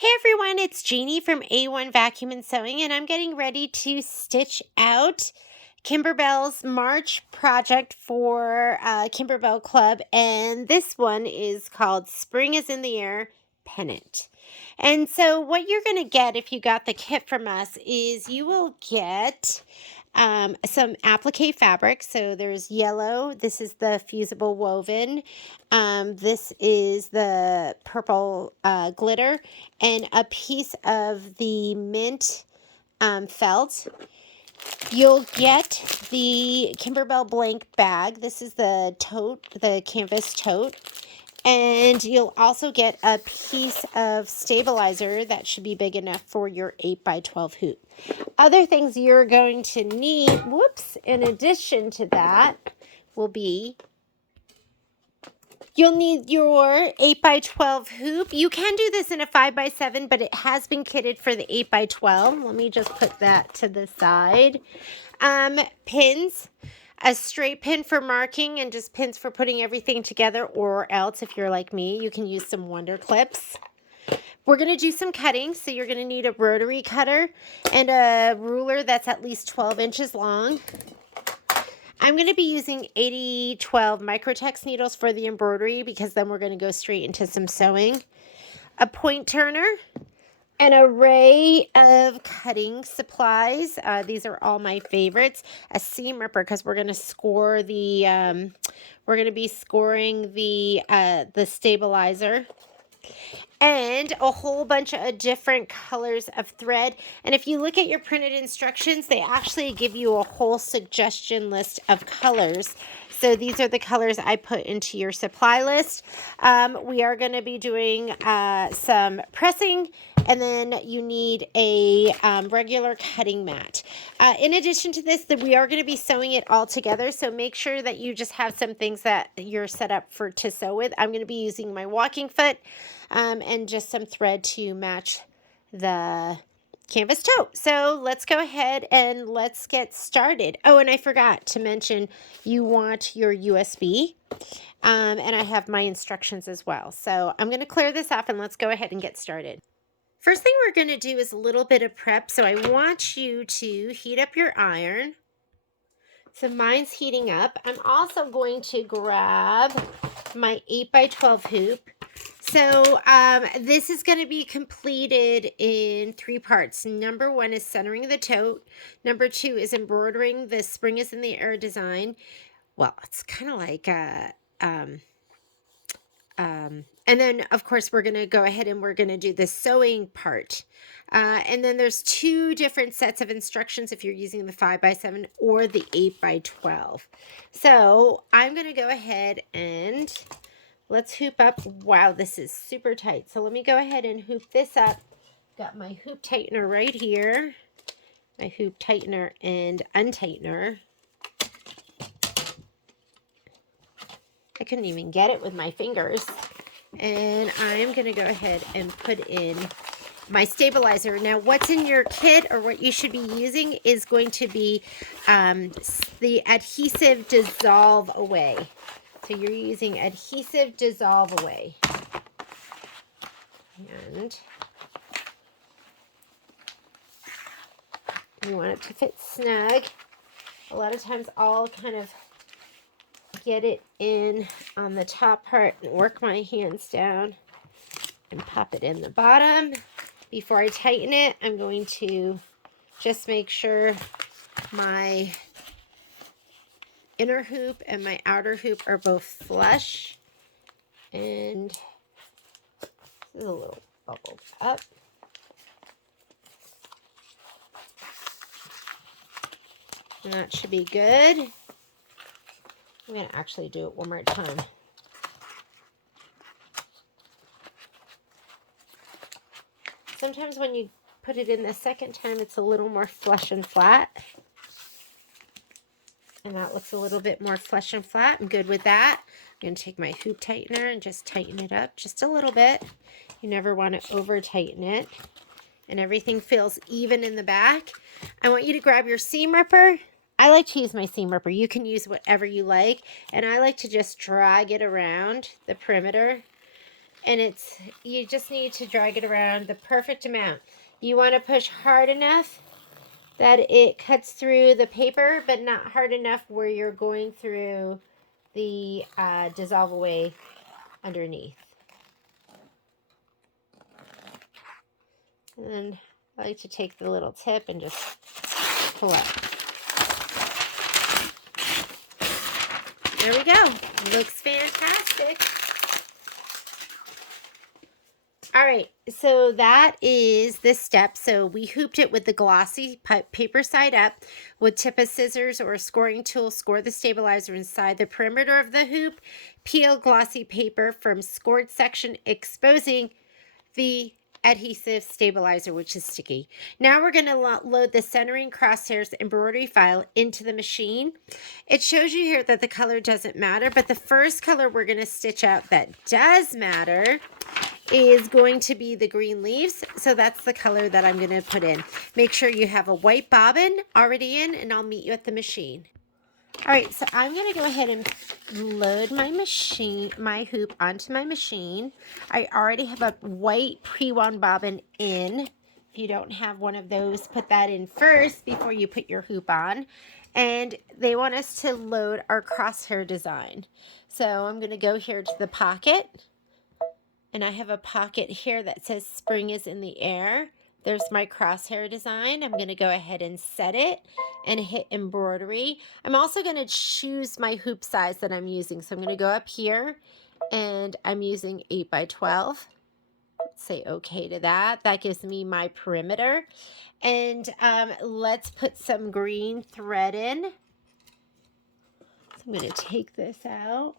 Hey everyone, it's Jeannie from A1 Vacuum and Sewing, and I'm getting ready to stitch out Kimberbell's March project for Kimberbell Club, and this one is called Spring is in the Air Pennant. And so what you're going to get if you got the kit from us is you will get some applique fabric. So there's yellow. This is the fusible woven. This is the purple glitter, and a piece of the mint felt. You'll get the Kimberbell blank bag. This is the tote, the canvas tote. And you'll also get a piece of stabilizer that should be big enough for your 8x12 hoop. Other things you're going to need, in addition to that, will be you'll need your 8x12 hoop. You can do this in a 5x7, but it has been kitted for the 8x12. Let me just put that to the side. Pins. A straight pin for marking and just pins for putting everything together, or else if you're like me, you can use some Wonder Clips. We're going to do some cutting, so you're going to need a rotary cutter and a ruler that's at least 12 inches long. I'm going to be using 8012 Microtex needles for the embroidery because then we're going to go straight into some sewing. A point turner. An array of cutting supplies. These are all my favorites. A seam ripper because we're going to score the. We're going to be scoring the stabilizer, and a whole bunch of different colors of thread. And if you look at your printed instructions, they actually give you a whole suggestion list of colors. So these are the colors I put into your supply list. We are going to be doing some pressing, and then you need a regular cutting mat. In addition to this, we are going to be sewing it all together, so make sure that you just have some things that you're set up to sew with. I'm going to be using my walking foot and just some thread to match the canvas tote. So let's go ahead and let's get started. Oh, and I forgot to mention you want your USB, and I have my instructions as well. So I'm going to clear this off and let's go ahead and get started. First thing we're going to do is a little bit of prep. So I want you to heat up your iron. So mine's heating up. I'm also going to grab my 8x12 hoop. So this is going to be completed in 3 parts. Number 1 is centering the tote. Number 2 is embroidering the Spring is in the Air design. Well, it's kind of like and then, of course, we're going to go ahead and we're going to do the sewing part. And then there's 2 different sets of instructions if you're using the 5x7 or the 8x12. So I'm going to go ahead and let's hoop up. Wow, this is super tight. So let me go ahead and hoop this up. Got my hoop tightener right here. My hoop tightener and untightener. I couldn't even get it with my fingers. And I'm going to go ahead and put in my stabilizer. Now, what's in your kit or what you should be using is going to be the adhesive dissolve away. So you're using adhesive dissolve away. And you want it to fit snug. A lot of times I'll kind of get it in on the top part and work my hands down and pop it in the bottom. Before I tighten it, I'm going to just make sure my inner hoop and my outer hoop are both flush. And this is a little bubbled up. And that should be good. I'm going to actually do it one more time. Sometimes when you put it in the second time, it's a little more flush and flat. And that looks a little bit more flush and flat. I'm good with that. I'm going to take my hoop tightener and just tighten it up just a little bit. You never want to over tighten it. And everything feels even in the back. I want you to grab your seam ripper. I like to use my seam ripper. You can use whatever you like. And I like to just drag it around the perimeter and you just need to drag it around the perfect amount. You want to push hard enough that it cuts through the paper, but not hard enough where you're going through the dissolve away underneath. And then I like to take the little tip and just pull up. There we go. Looks fantastic. All right, so that is this step. So we hooped it with the glossy paper side up. With tip of scissors or a scoring tool, score the stabilizer inside the perimeter of the hoop. Peel glossy paper from scored section, exposing the adhesive stabilizer, which is sticky. Now we're going to load the centering crosshairs embroidery file into the machine. It shows you here that the color doesn't matter, but the first color we're going to stitch out that does matter is going to be the green leaves. So that's the color that I'm going to put in. Make sure you have a white bobbin already in, and I'll meet you at the machine. All right, so I'm going to go ahead and load my hoop onto my machine. I already have a white pre-wound bobbin in. If you don't have one of those, put that in first before you put your hoop on. And they want us to load our crosshair design. So I'm going to go here to the pocket. And I have a pocket here that says spring is in the air. There's my crosshair design. I'm going to go ahead and set it and hit embroidery. I'm also going to choose my hoop size that I'm using. So I'm going to go up here and I'm using 8 by 12. Say okay to that. That gives me my perimeter. And let's put some green thread in. So I'm going to take this out.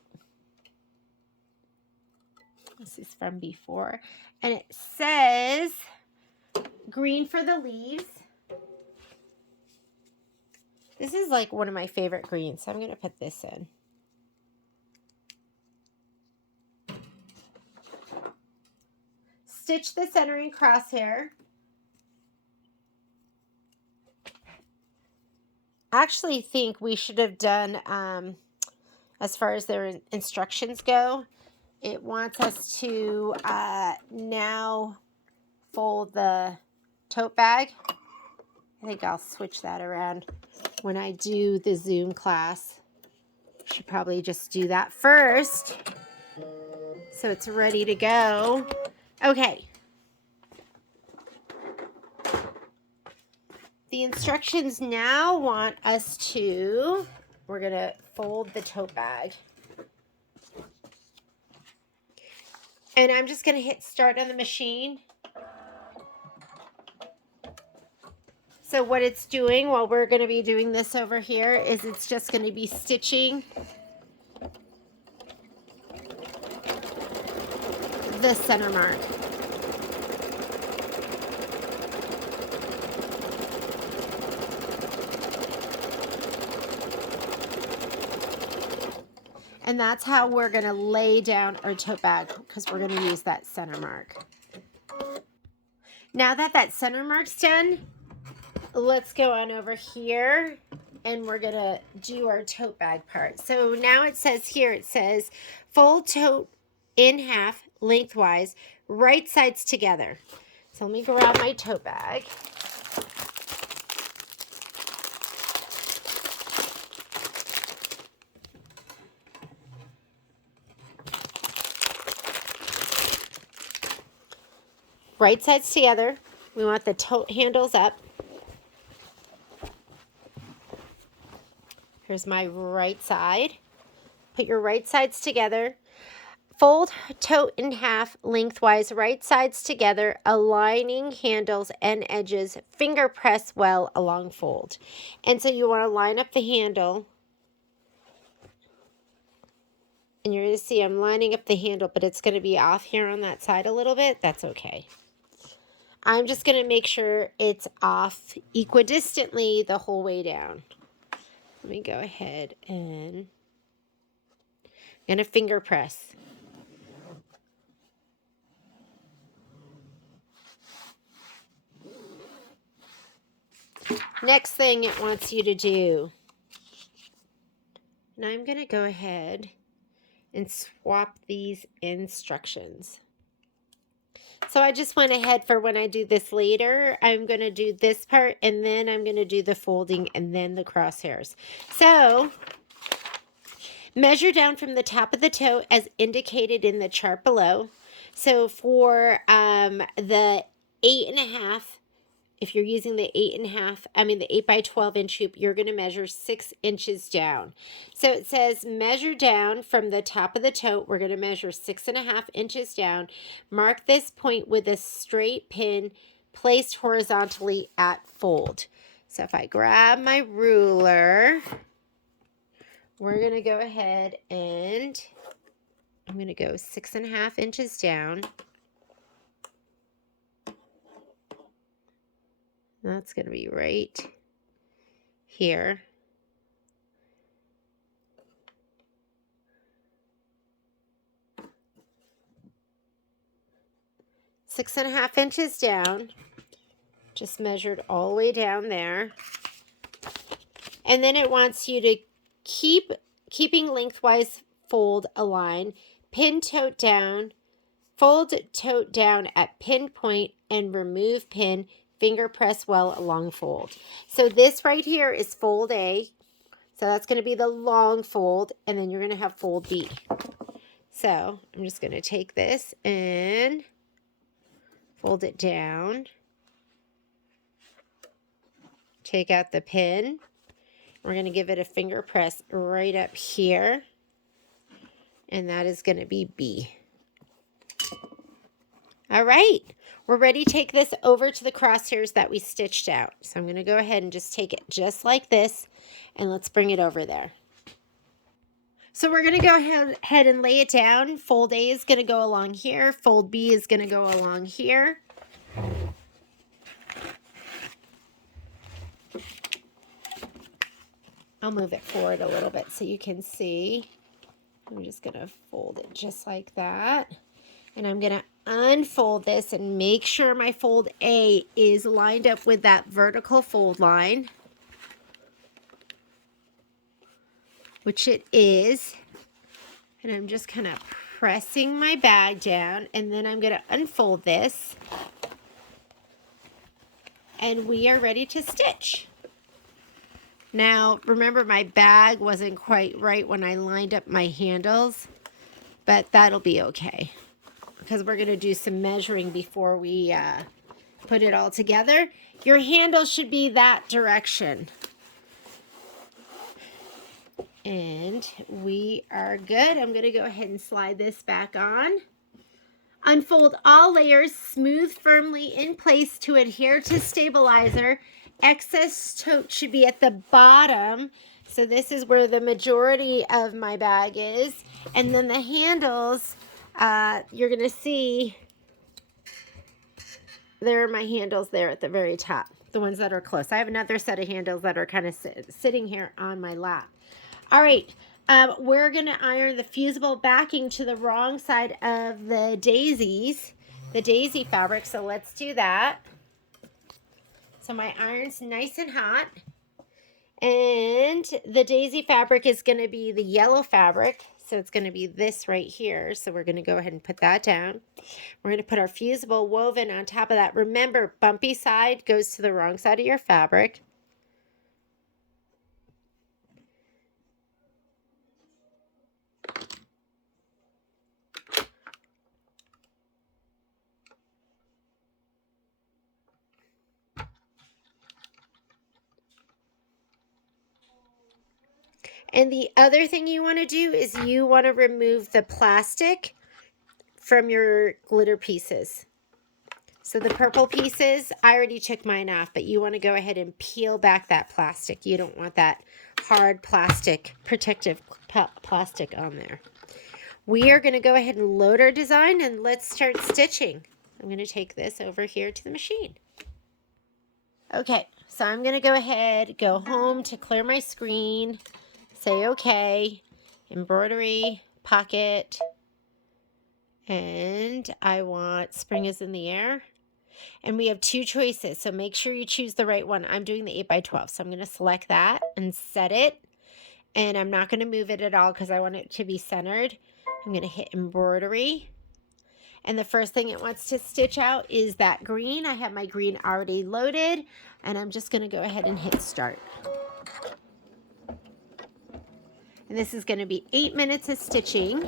This is from before. And it says green for the leaves. This is like one of my favorite greens, so I'm going to put this in. Stitch the centering crosshair. I actually think we should have done, as far as their instructions go, it wants us to now fold the tote bag. I think I'll switch that around when I do the Zoom class. Should probably just do that first so it's ready to go. Okay. The instructions now want us to, we're going to fold the tote bag. And I'm just going to hit start on the machine. So what it's doing while we're going to be doing this over here is it's just going to be stitching the center mark. And that's how we're going to lay down our tote bag, because we're going to use that center mark. Now that that center mark's done, let's go on over here and we're going to do our tote bag part. So now it says here, it says fold tote in half lengthwise, right sides together. So let me grab my tote bag. Right sides together. We want the tote handles up. Here's my right side. Put your right sides together. Fold tote in half lengthwise, right sides together, aligning handles and edges. Finger press well along fold. And so you want to line up the handle. And you're going to see I'm lining up the handle, but it's going to be off here on that side a little bit. That's okay. I'm just going to make sure it's off equidistantly the whole way down. Let me go ahead and I'm going to finger press. Next thing it wants you to do. And I'm going to go ahead and swap these instructions. So I just went ahead for when I do this later. I'm going to do this part, and then I'm going to do the folding and then the crosshairs. So measure down from the top of the toe as indicated in the chart below. So for the 8.5, if you're using the 8 by 12 inch hoop, you're going to measure 6 inches down. So it says measure down from the top of the toe. We're going to measure 6.5 inches down. Mark this point with a straight pin placed horizontally at fold. So if I grab my ruler, we're going to go ahead and I'm going to go 6.5 inches down. That's going to be right here. Six and a half inches down. Just measured all the way down there. And then it wants you to keeping lengthwise fold a line, pin tote down, fold tote down at pin point, and remove pin, finger press well along fold. So this right here is fold A. So that's going to be the long fold, and then you're going to have fold B. So I'm just going to take this and fold it down. Take out the pin. We're going to give it a finger press right up here. And that is going to be B. All right. We're ready to take this over to the crosshairs that we stitched out. So I'm going to go ahead and just take it just like this. And let's bring it over there. So we're going to go ahead and lay it down. Fold A is going to go along here. Fold B is going to go along here. I'll move it forward a little bit so you can see. I'm just going to fold it just like that. And I'm going to unfold this and make sure my fold A is lined up with that vertical fold line, which it is. And I'm just kind of pressing my bag down, and then I'm going to unfold this. And we are ready to stitch. Now, remember my bag wasn't quite right when I lined up my handles, but that'll be okay because we're going to do some measuring before we put it all together. Your handle should be that direction. And we are good. I'm going to go ahead and slide this back on. Unfold all layers, smooth firmly in place to adhere to stabilizer. Excess tote should be at the bottom. So this is where the majority of my bag is. And then the handles, you're going to see, there are my handles there at the very top, the ones that are close. I have another set of handles that are kind of sitting here on my lap. All right, we're going to iron the fusible backing to the wrong side of the daisy fabric. So let's do that. So my iron's nice and hot. And the daisy fabric is going to be the yellow fabric. So it's going to be this right here. So we're going to go ahead and put that down. We're going to put our fusible woven on top of that. Remember, bumpy side goes to the wrong side of your fabric. And the other thing you want to do is you want to remove the plastic from your glitter pieces. So the purple pieces, I already took mine off, but you want to go ahead and peel back that plastic. You don't want that hard plastic, protective plastic on there. We are going to go ahead and load our design and let's start stitching. I'm going to take this over here to the machine. Okay, so I'm going to go ahead, go home to clear my screen. Say okay, embroidery, pocket, and I want spring is in the air. And we have two choices, so make sure you choose the right one. I'm doing the 8x12, so I'm going to select that and set it. And I'm not going to move it at all because I want it to be centered. I'm going to hit embroidery. And the first thing it wants to stitch out is that green. I have my green already loaded, and I'm just going to go ahead and hit start. And this is going to be 8 minutes of stitching.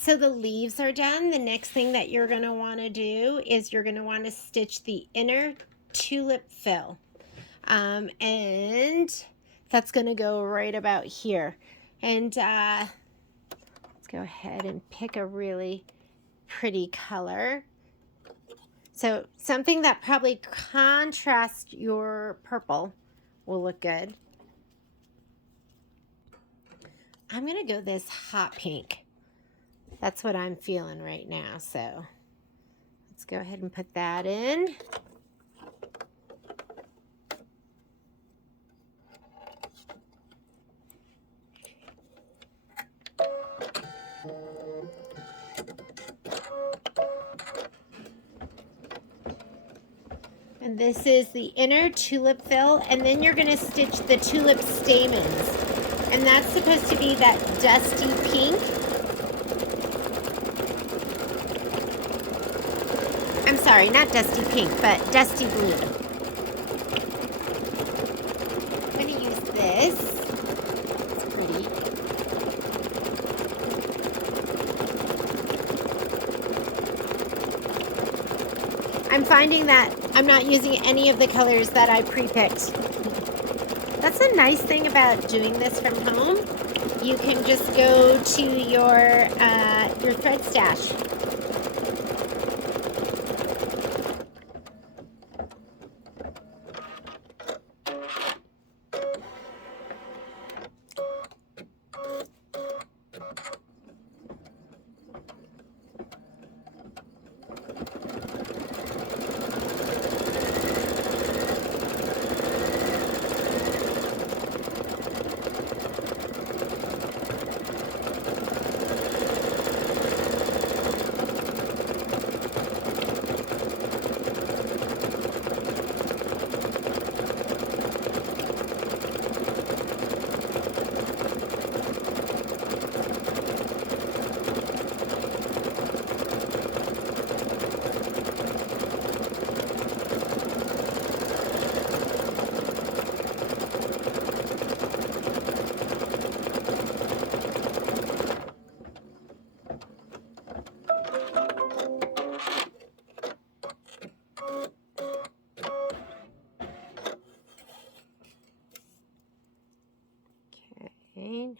so the leaves are done. The next thing that you're going to want to do is you're going to want to stitch the inner tulip fill. And that's going to go right about here. And let's go ahead and pick a really pretty color. So something that probably contrasts your purple will look good. I'm going to go this hot pink. That's what I'm feeling right now. So let's go ahead and put that in. And this is the inner tulip fill, and then you're going to stitch the tulip stamens. And that's supposed to be that dusty pink. I'm sorry, not dusty pink, but dusty blue. I'm going to use this. It's pretty. I'm finding that I'm not using any of the colors that I pre-picked. That's a nice thing about doing this from home. You can just go to your thread stash.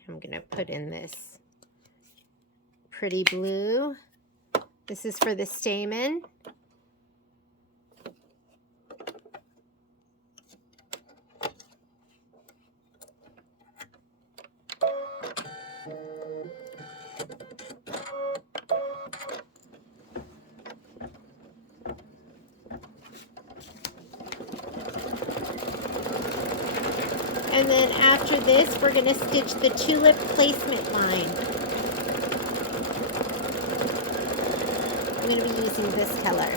I'm going to put in this pretty blue. This is for the stamen. And then after this, we're going to stitch the tulip placement line. I'm going to be using this color.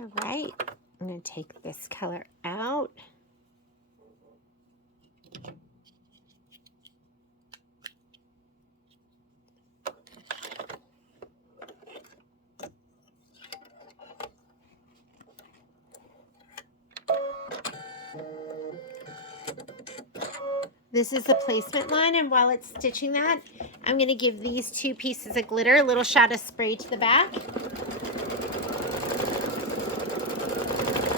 All right, I'm going to take this color out. This is the placement line, and while it's stitching that, I'm going to give these two pieces of glitter a little shot of spray to the back.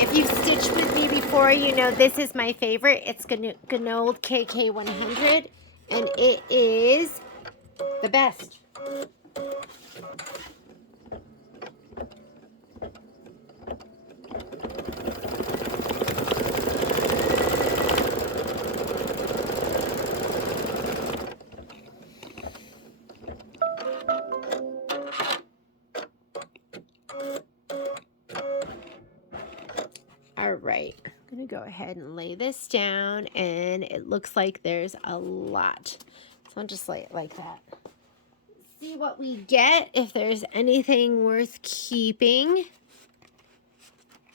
If you've stitched with me before, you know this is my favorite. It's Gnold KK100, and it is the best. All right, I'm gonna go ahead and lay this down, and it looks like there's a lot. So I'll just lay it like that. See what we get, if there's anything worth keeping.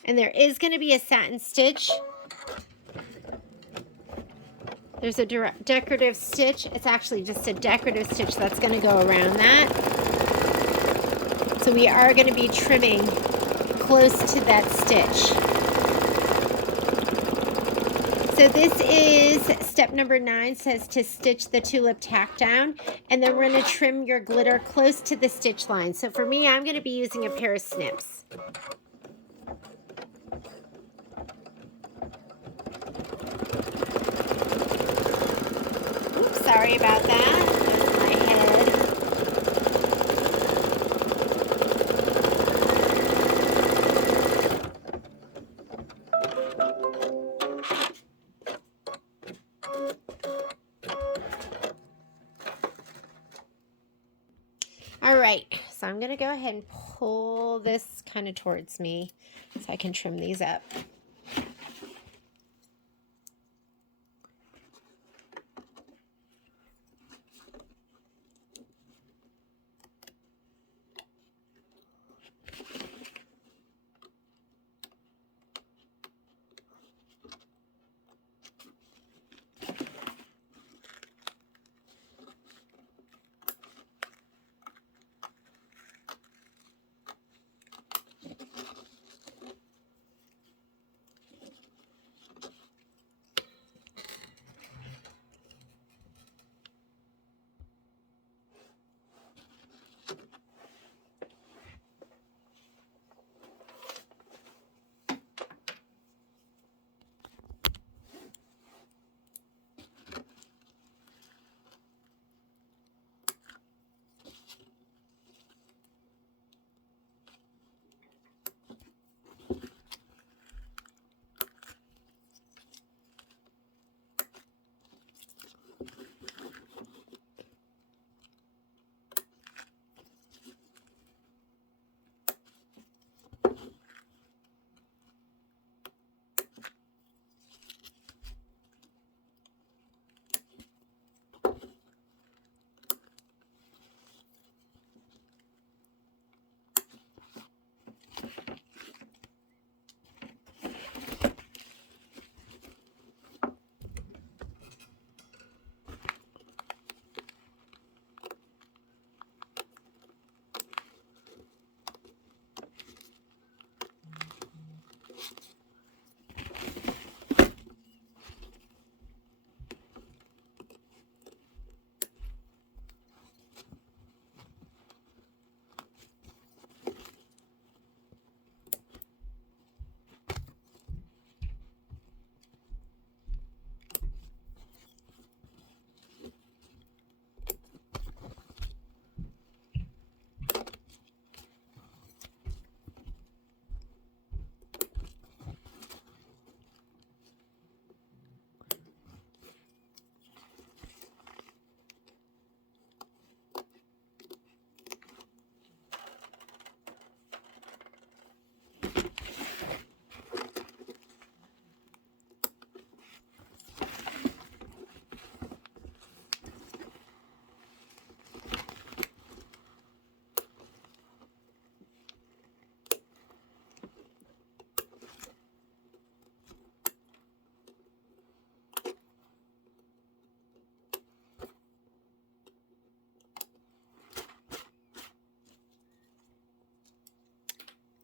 And there is gonna be a satin stitch. There's a decorative stitch. It's actually just a decorative stitch that's gonna go around that. So we are gonna be trimming close to that stitch. So this is step number 9, says to stitch the tulip tack down, and then we're going to trim your glitter close to the stitch line. So for me, I'm going to be using a pair of snips. Oops, sorry about that. That's my head. All right, so I'm gonna go ahead and pull this kind of towards me so I can trim these up.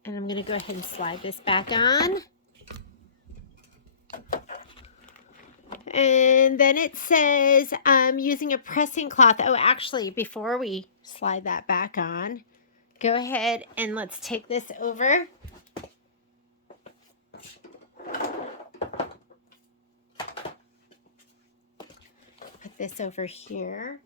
And I'm going to go ahead and slide this back on. And then it says using a pressing cloth. Oh, actually, before we slide that back on, go ahead and let's take this over. Put this over here.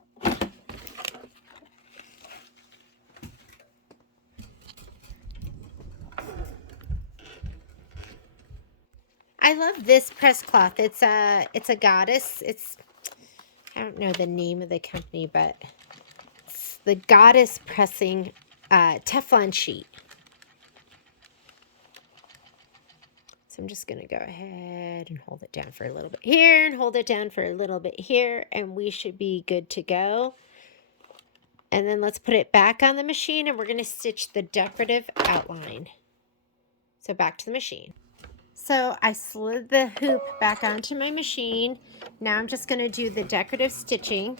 I love this press cloth. It's a Goddess. I don't know the name of the company, but it's the Goddess pressing Teflon sheet. So I'm just going to go ahead and hold it down for a little bit here and hold it down for a little bit here, and we should be good to go. And then let's put it back on the machine, and we're going to stitch the decorative outline. So back to the machine. So I slid the hoop back onto my machine. Now I'm just going to do the decorative stitching.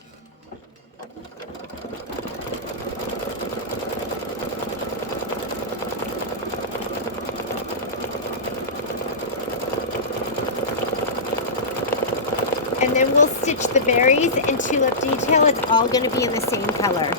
And then we'll stitch the berries and tulip detail. It's all going to be in the same color.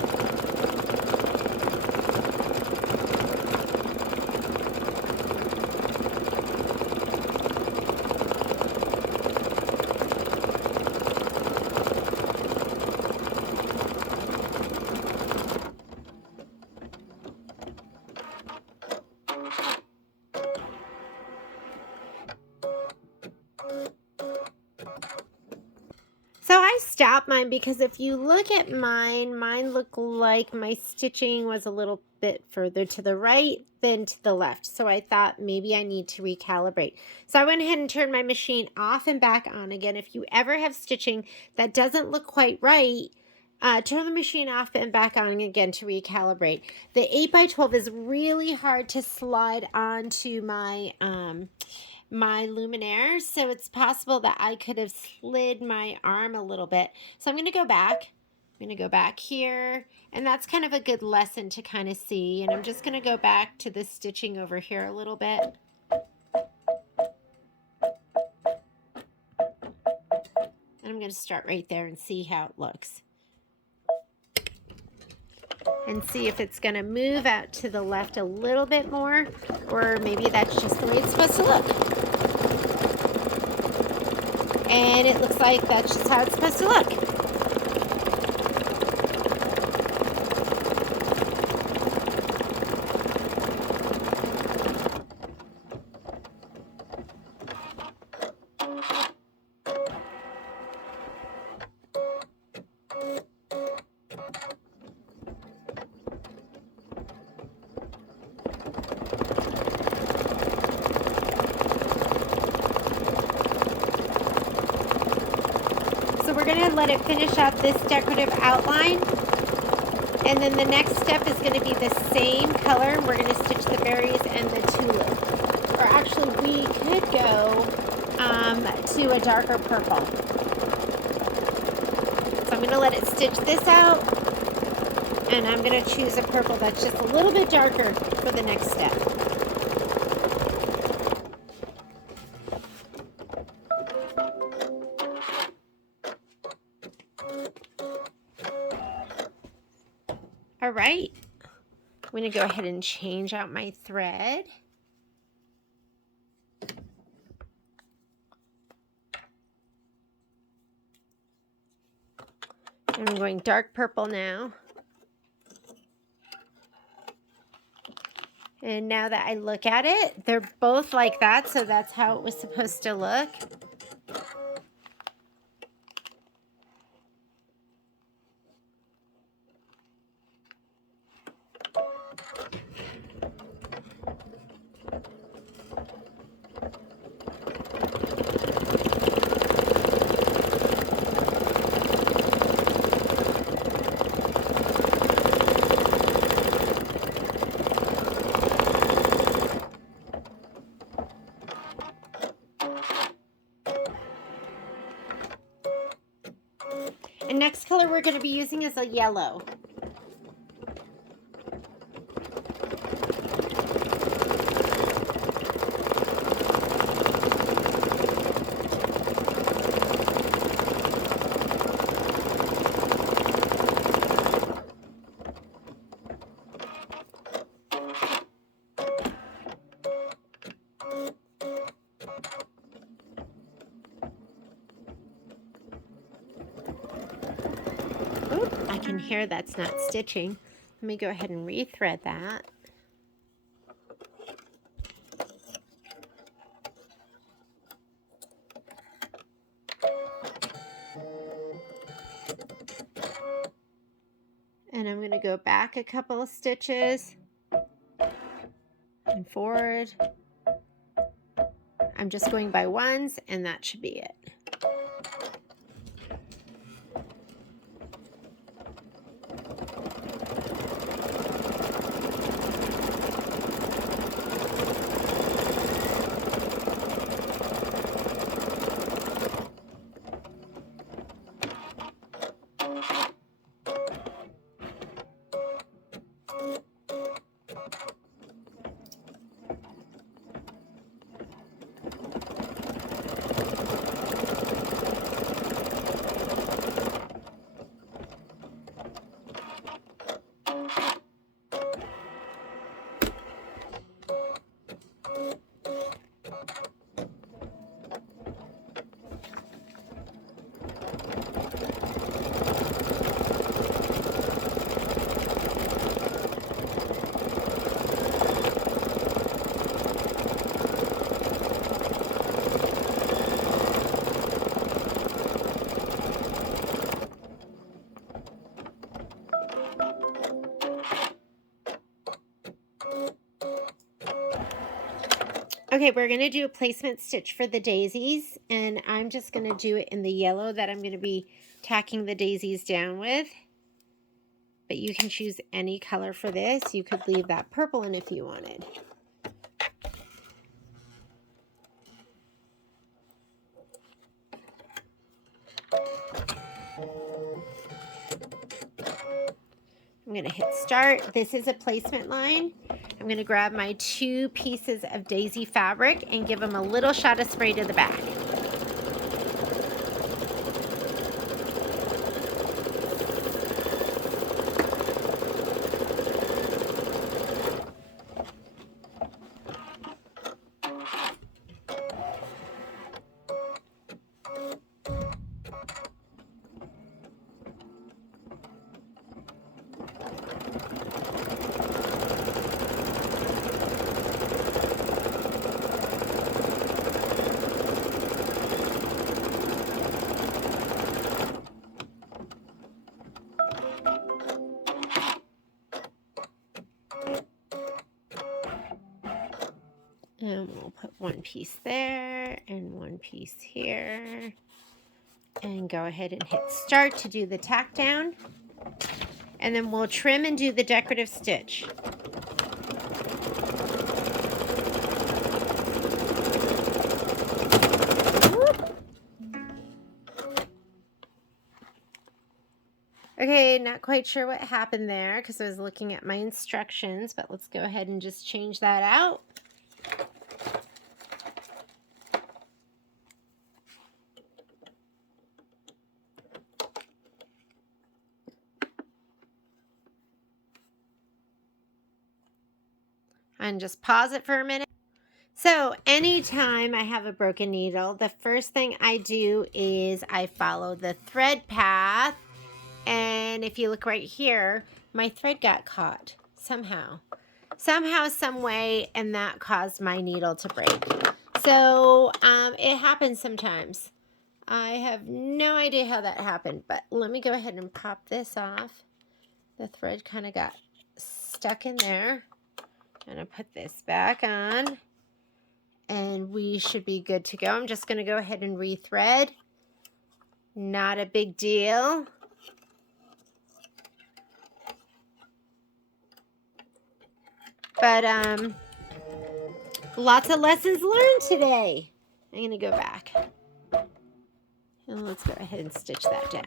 So I stopped mine because if you look at mine looked like my stitching was a little bit further to the right than to the left. So I thought maybe I need to recalibrate. So I went ahead and turned my machine off and back on again. If you ever have stitching that doesn't look quite right, turn the machine off and back on again to recalibrate. The 8x12 is really hard to slide onto my my luminaire, so it's possible that I could have slid my arm a little bit. So I'm going to go back. I'm going to go back here, and that's kind of a good lesson to kind of see. And I'm just going to go back to the stitching over here a little bit. And I'm going to start right there and see how it looks. And see if it's going to move out to the left a little bit more, or maybe that's just the way it's supposed to look. And it looks like that's just how it's supposed to look. So we're going to let it finish out this decorative outline. And then the next step is going to be the same color. We're going to stitch the berries and the tulip. Or actually, we could go to a darker purple. So I'm going to let it stitch this out. And I'm going to choose a purple that's just a little bit darker for the next step. All right, I'm going to go ahead and change out my thread. And I'm going dark purple now. And now that I look at it, they're both like that, so that's how it was supposed to look. And next color we're going to be using is a yellow. I can hear that's not stitching. Let me go ahead and rethread that. And I'm going to go back a couple of stitches and forward I'm just going by ones, and that should be it. Okay, we're going to do a placement stitch for the daisies, and I'm just going to do it in the yellow that I'm going to be tacking the daisies down with. But you can choose any color for this. You could leave that purple in if you wanted. I'm going to hit start. This is a placement line. I'm going to grab my 2 pieces of daisy fabric and give them a little shot of spray to the back. And we'll put 1 piece there and 1 piece here. And go ahead and hit start to do the tack down. And then we'll trim and do the decorative stitch. Okay, not quite sure what happened there because I was looking at my instructions, but let's go ahead and just change that out. And just pause it for a minute. So anytime I have a broken needle, the first thing I do is I follow the thread path. And if you look right here, my thread got caught somehow, some way, and that caused my needle to break. So it happens sometimes. I have no idea how that happened, but let me go ahead and pop this off. The thread kind of got stuck in there. I'm going to put this back on, and we should be good to go. I'm just going to go ahead and rethread. Not a big deal. But lots of lessons learned today. I'm going to go back. And let's go ahead and stitch that down.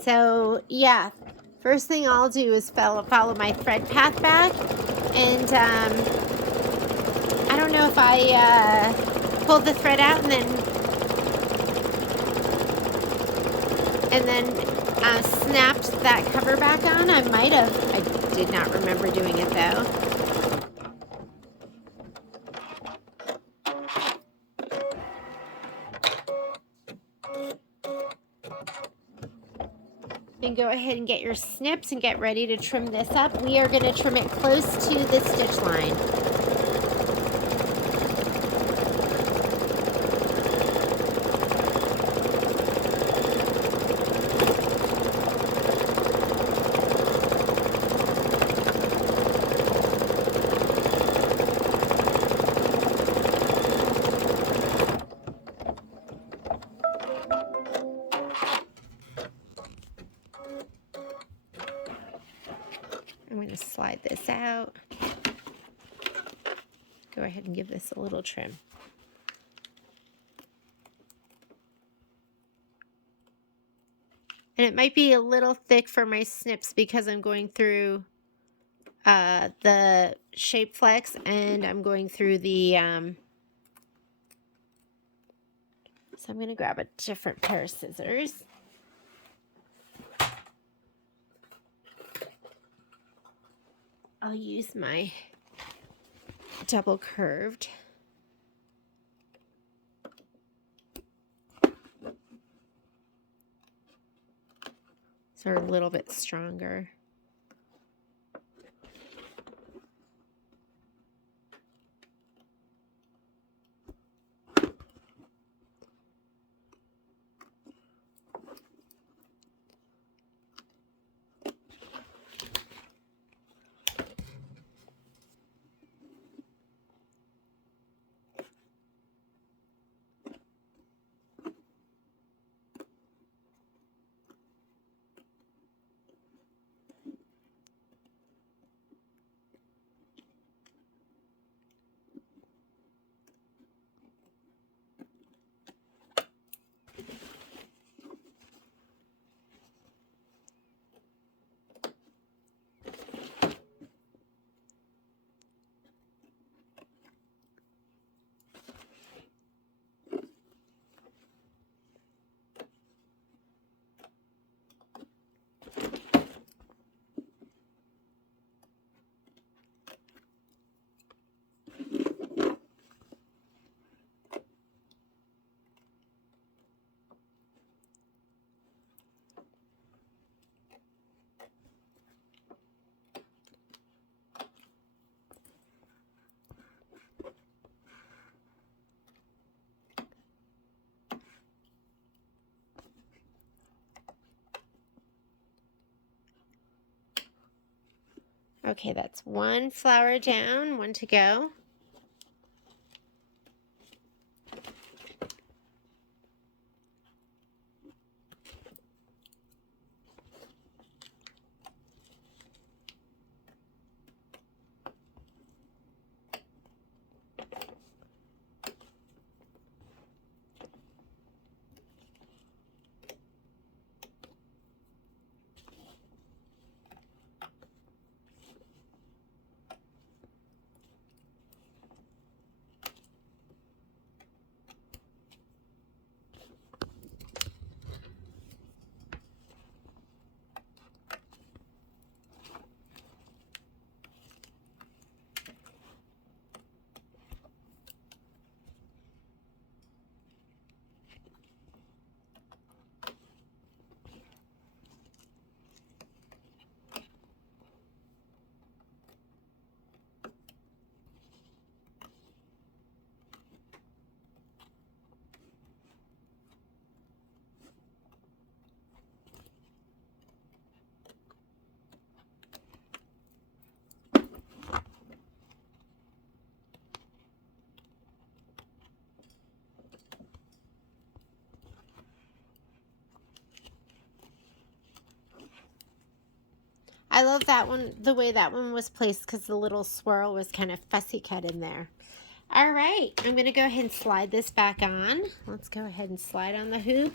So, yeah. First thing I'll do is follow my thread path back. And I don't know if I pulled the thread out and then snapped that cover back on. I might have. I did not remember doing it though. And go ahead and get your snips and get ready to trim this up. We are going to trim it close to the stitch line. slide this out. Go ahead and give this a little trim. And it might be a little thick for my snips because I'm going through the Shape Flex and I'm going through the, so I'm going to grab a different pair of scissors. I'll use my double curved. So they're a little bit stronger. Okay, that's one flower down, one to go. I love that one, the way that one was placed, because the little swirl was kind of fussy cut in there. All right, I'm going to go ahead and slide this back on. Let's go ahead and slide on the hoop.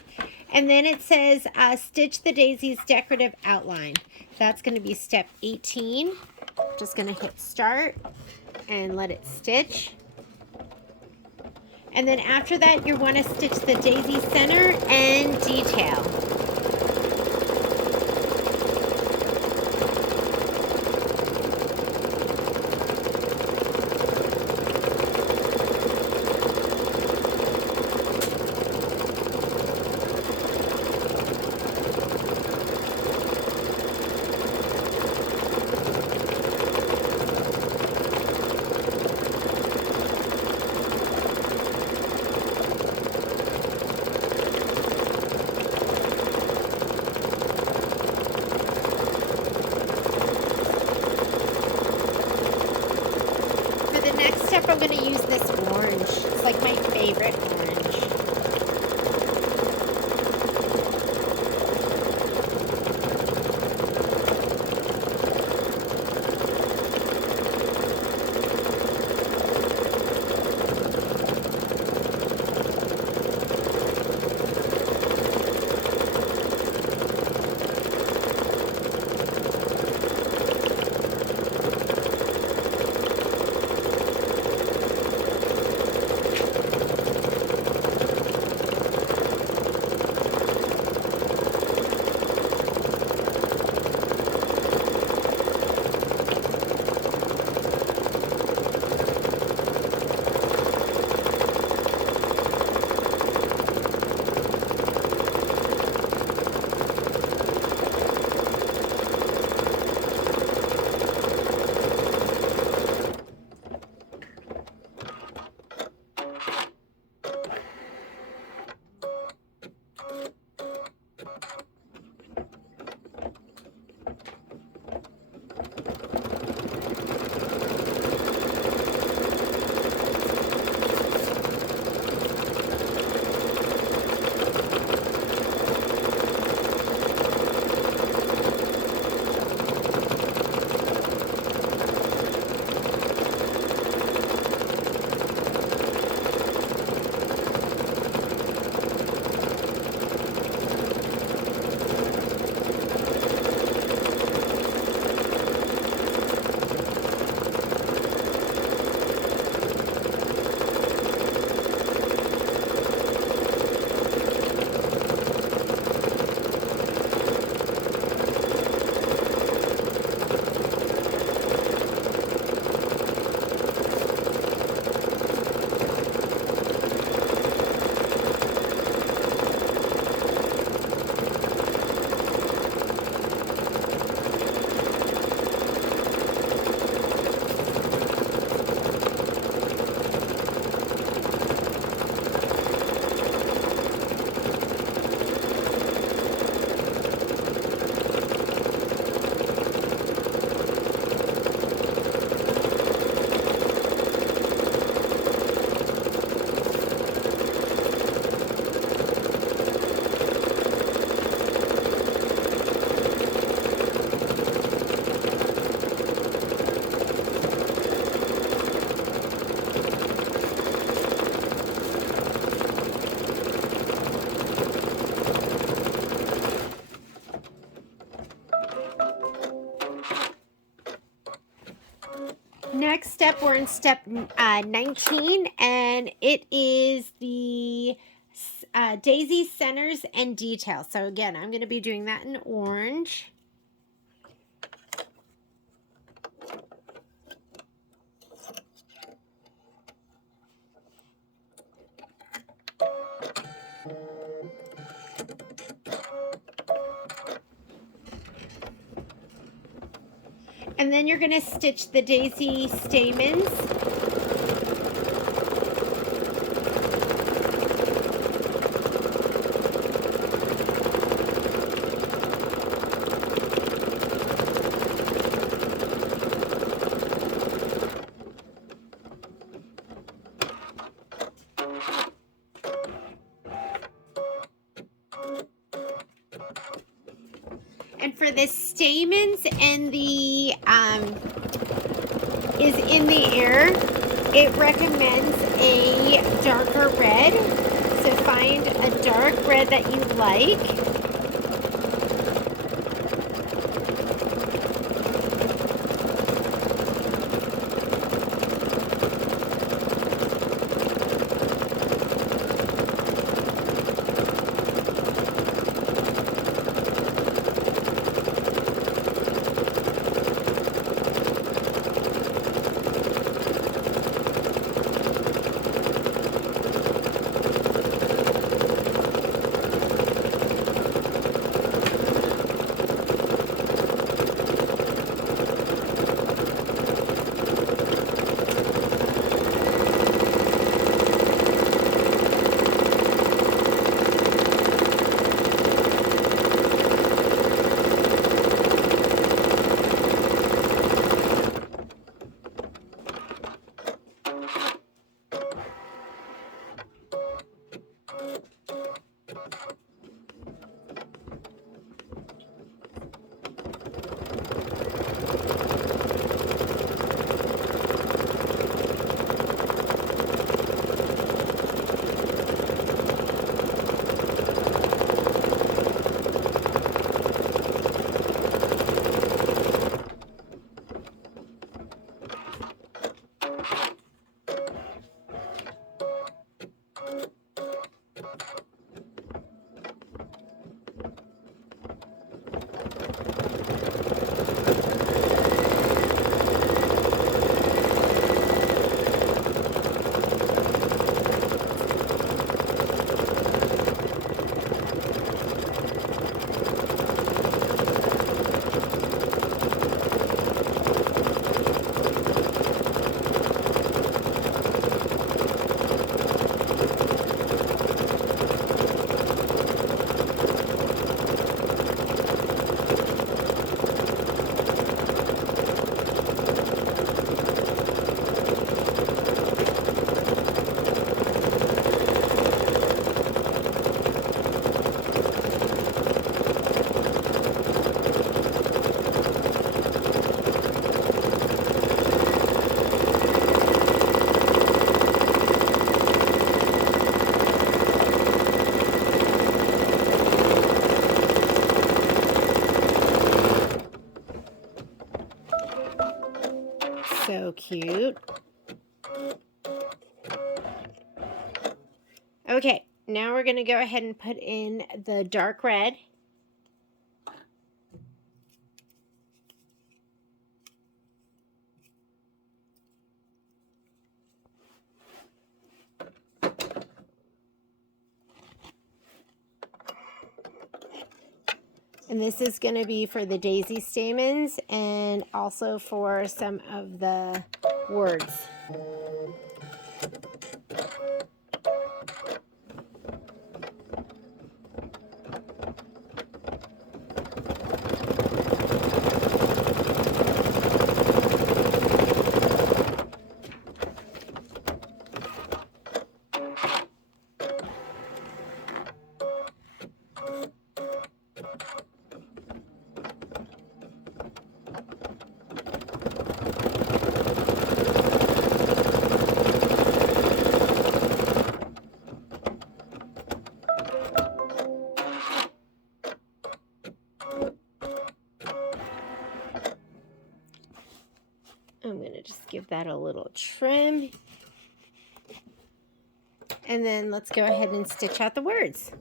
And then it says, stitch the daisy's decorative outline. That's going to be step 18. Just going to hit start and let it stitch. And then after that, you want to stitch the daisy center and detail. step, we're in step 19, and it is the daisy centers and details. So again, I'm going to be doing that in orange. And then you're going to stitch the daisy stamens. And for the stamens and the is in the air, it recommends a darker red. So find a dark red that you like. So cute. Okay, now we're going to go ahead and put in the dark red. And this is going to be for the daisy stamens and also for some of the words. give that a little trim. And then let's go ahead and stitch out the words.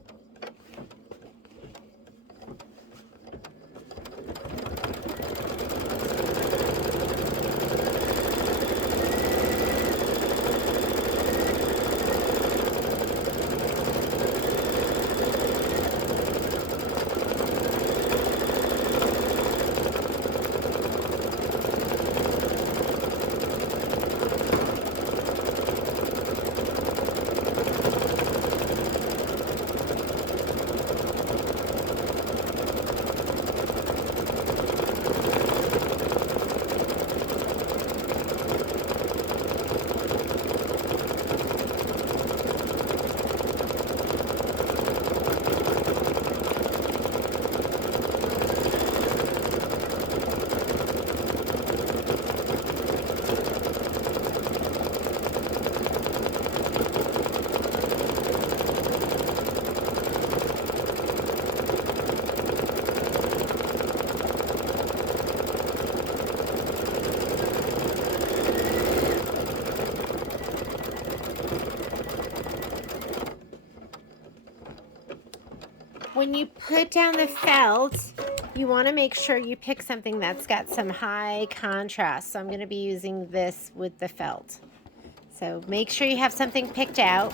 When you put down the felt, you want to make sure you pick something that's got some high contrast. So I'm going to be using this with the felt. So make sure you have something picked out.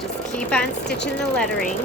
Just keep on stitching the lettering.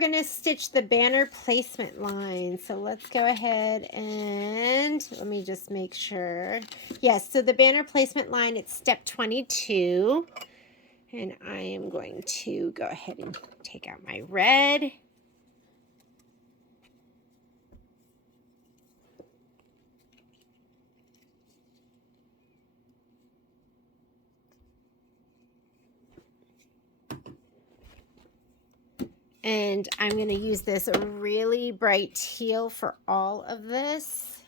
going to stitch the banner placement line. So let's go ahead and let me just make sure. Yes, so the banner placement line, it's step 22. And I am going to go ahead and take out my red. And I'm going to use this really bright teal for all of this.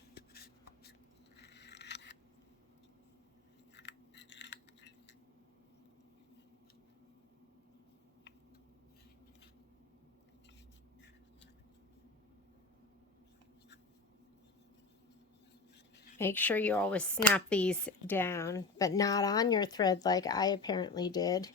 Make sure you always snap these down, but not on your thread like I apparently did.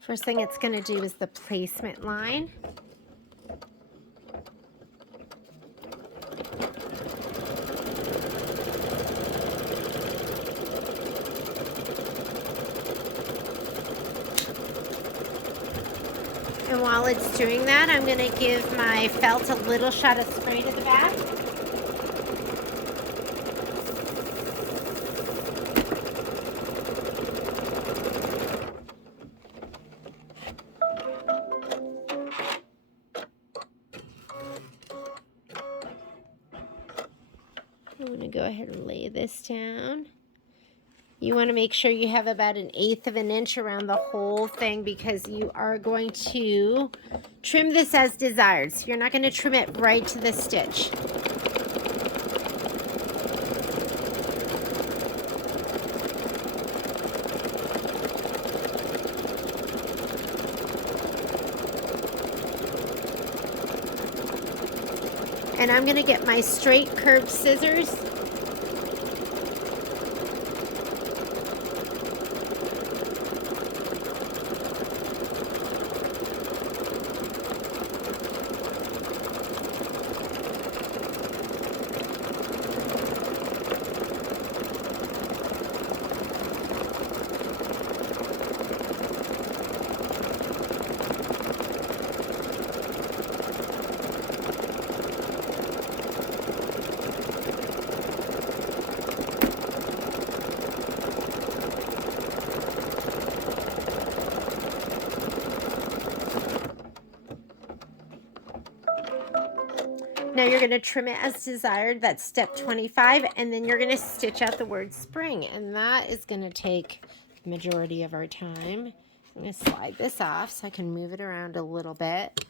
First thing it's going to do is the placement line. And while it's doing that, I'm going to give my felt a little shot of spray to the back. I'm going to go ahead and lay this down. You want to make sure you have about 1/8 of an inch around the whole thing because you are going to trim this as desired. So you're not going to trim it right to the stitch. And I'm going to get my straight curved scissors. Now you're going to trim it as desired. That's step 25. And then you're going to stitch out the word spring. And that is going to take the majority of our time. I'm going to slide this off so I can move it around a little bit.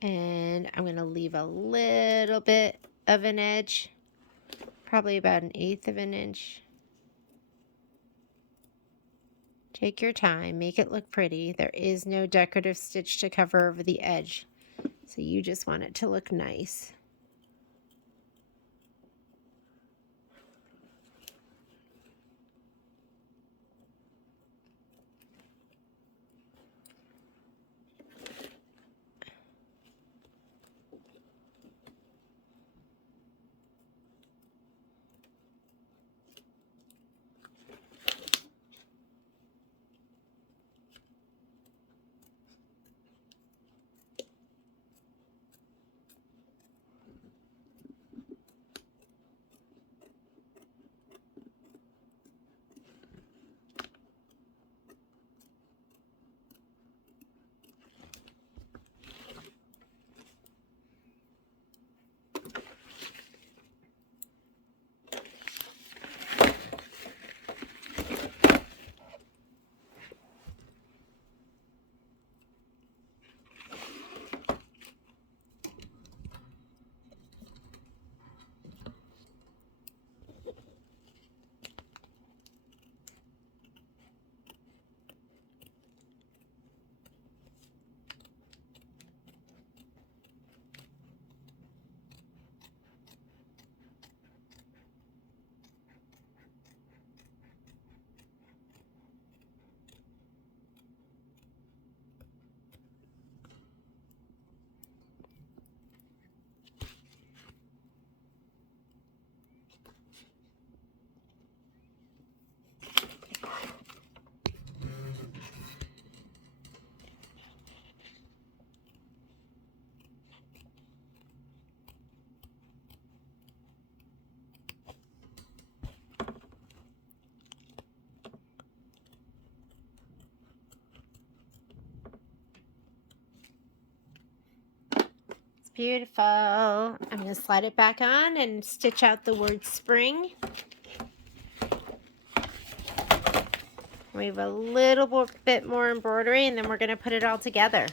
And I'm going to leave a little bit of an edge, probably about 1/8 of an inch. Take your time, make it look pretty. There is no decorative stitch to cover over the edge, so you just want it to look nice. Beautiful. I'm going to slide it back on and stitch out the word spring. We have a little bit more embroidery, and then we're going to put it all together.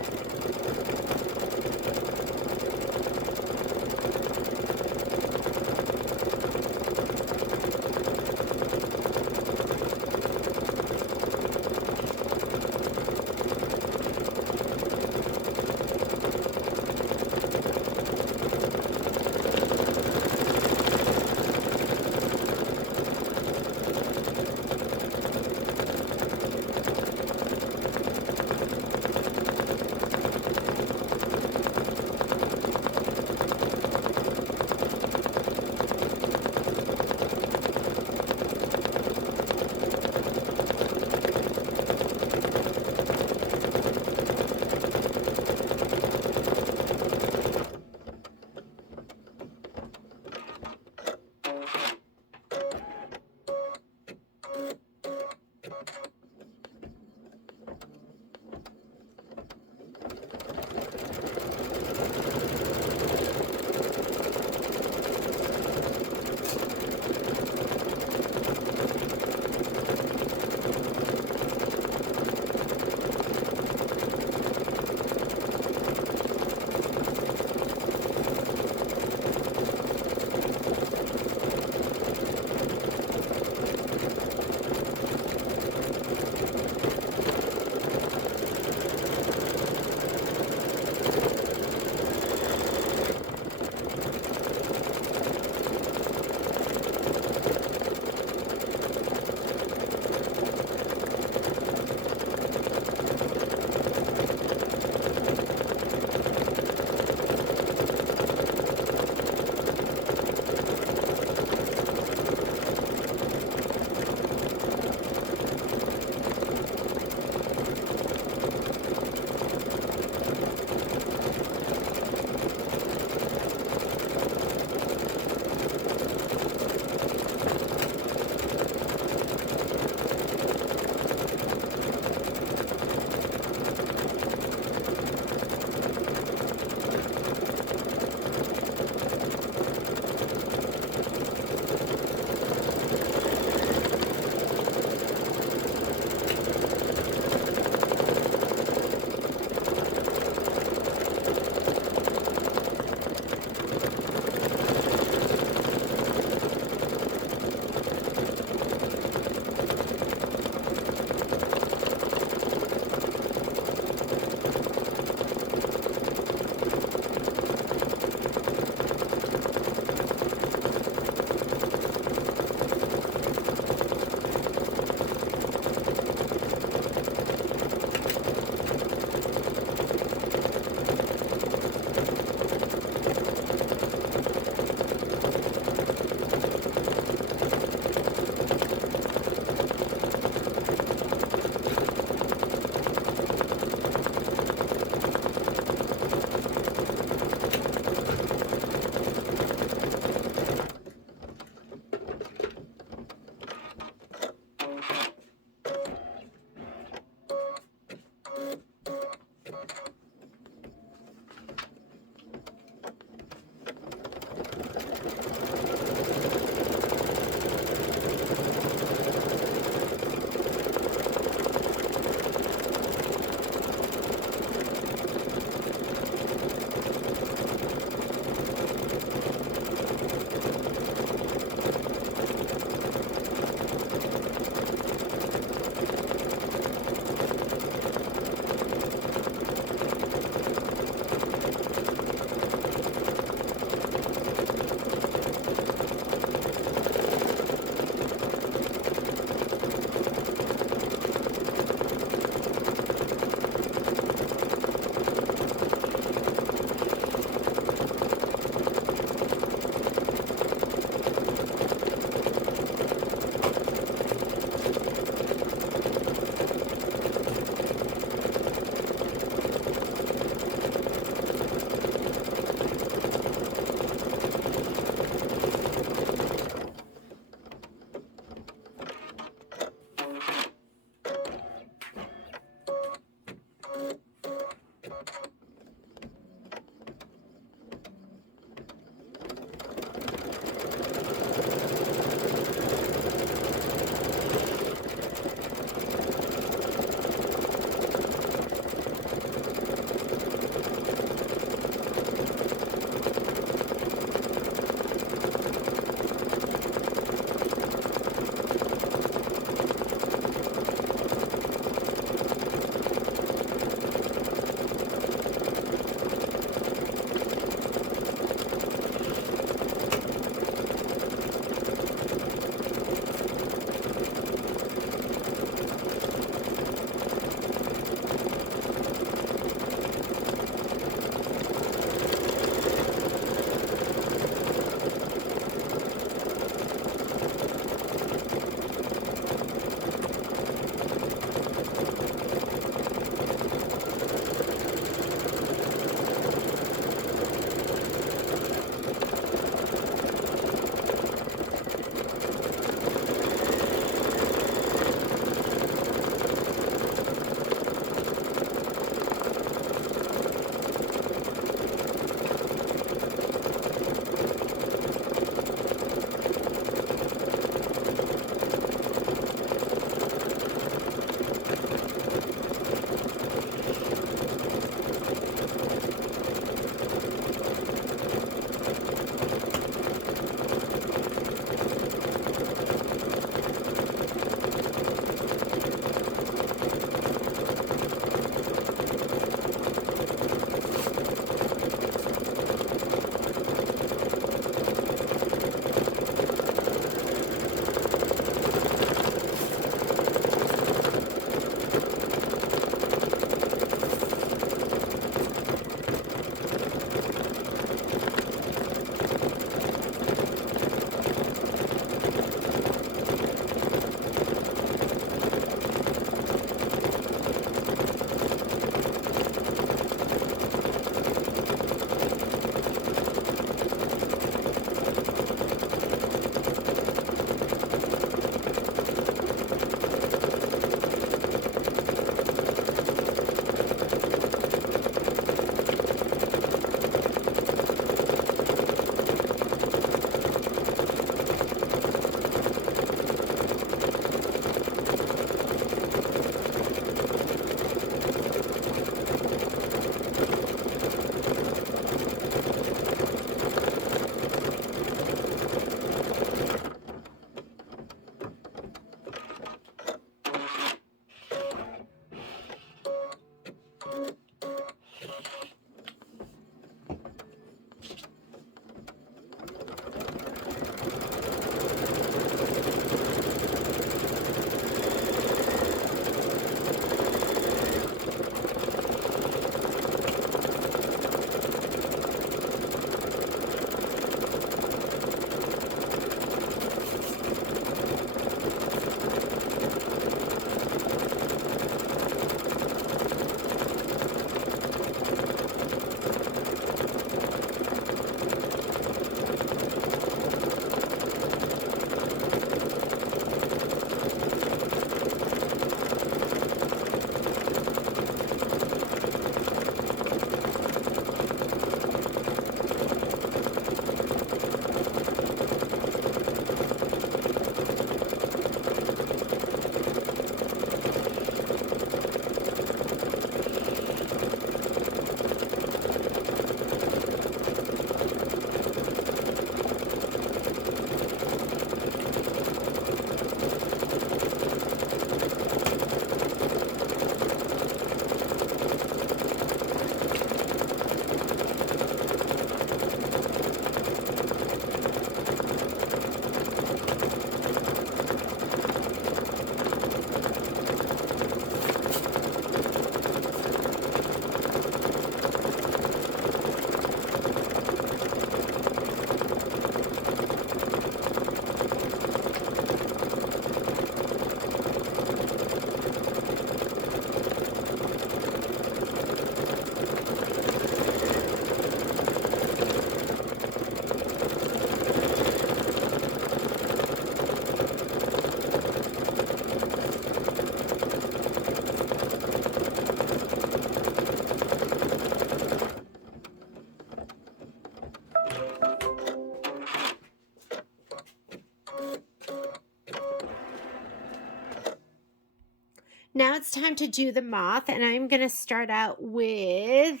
Now it's time to do the moth, and I'm going to start out with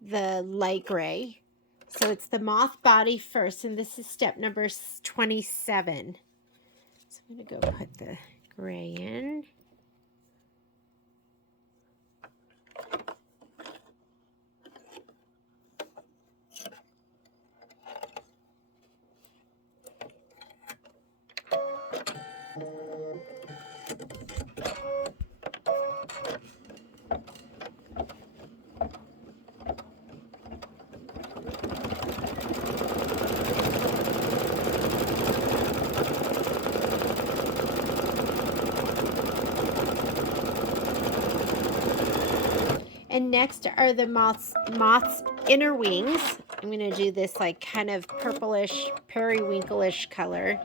the light gray. So it's the moth body first, and this is step number 27. So I'm going to go put the gray in. And next are the moth's inner wings. I'm going to do this like kind of purplish, periwinkle-ish color.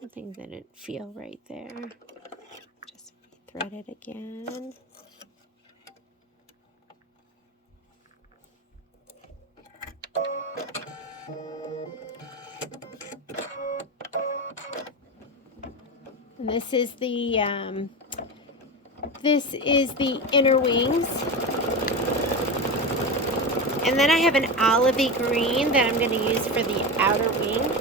Something didn't feel right there. Just thread it again. And this is the inner wings. And then I have an olivey green that I'm going to use for the outer wing.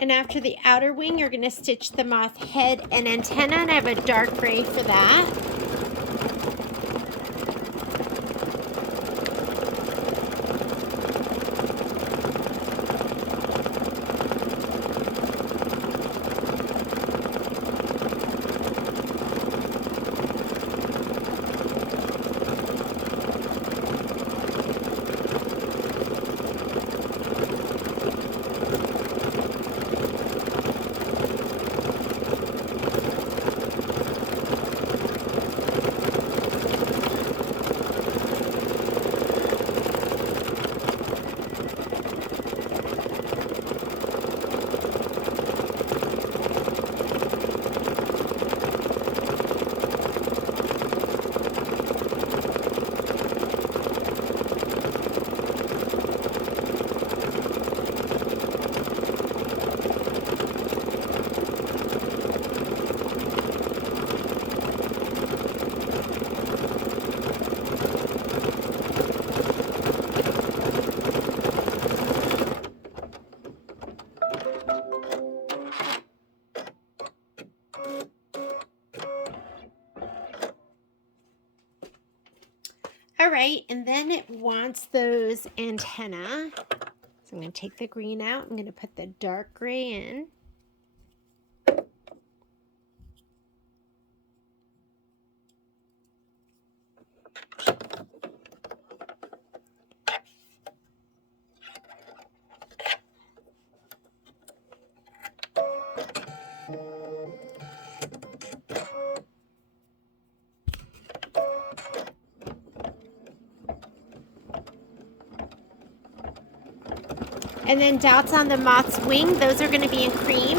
And after the outer wing, you're going to stitch the moth head and antenna, and I have a dark gray for that. All right, and then it wants those antennae. So I'm going to take the green out. I'm going to put the dark gray in. And then dots on the moth's wing, those are going to be in cream.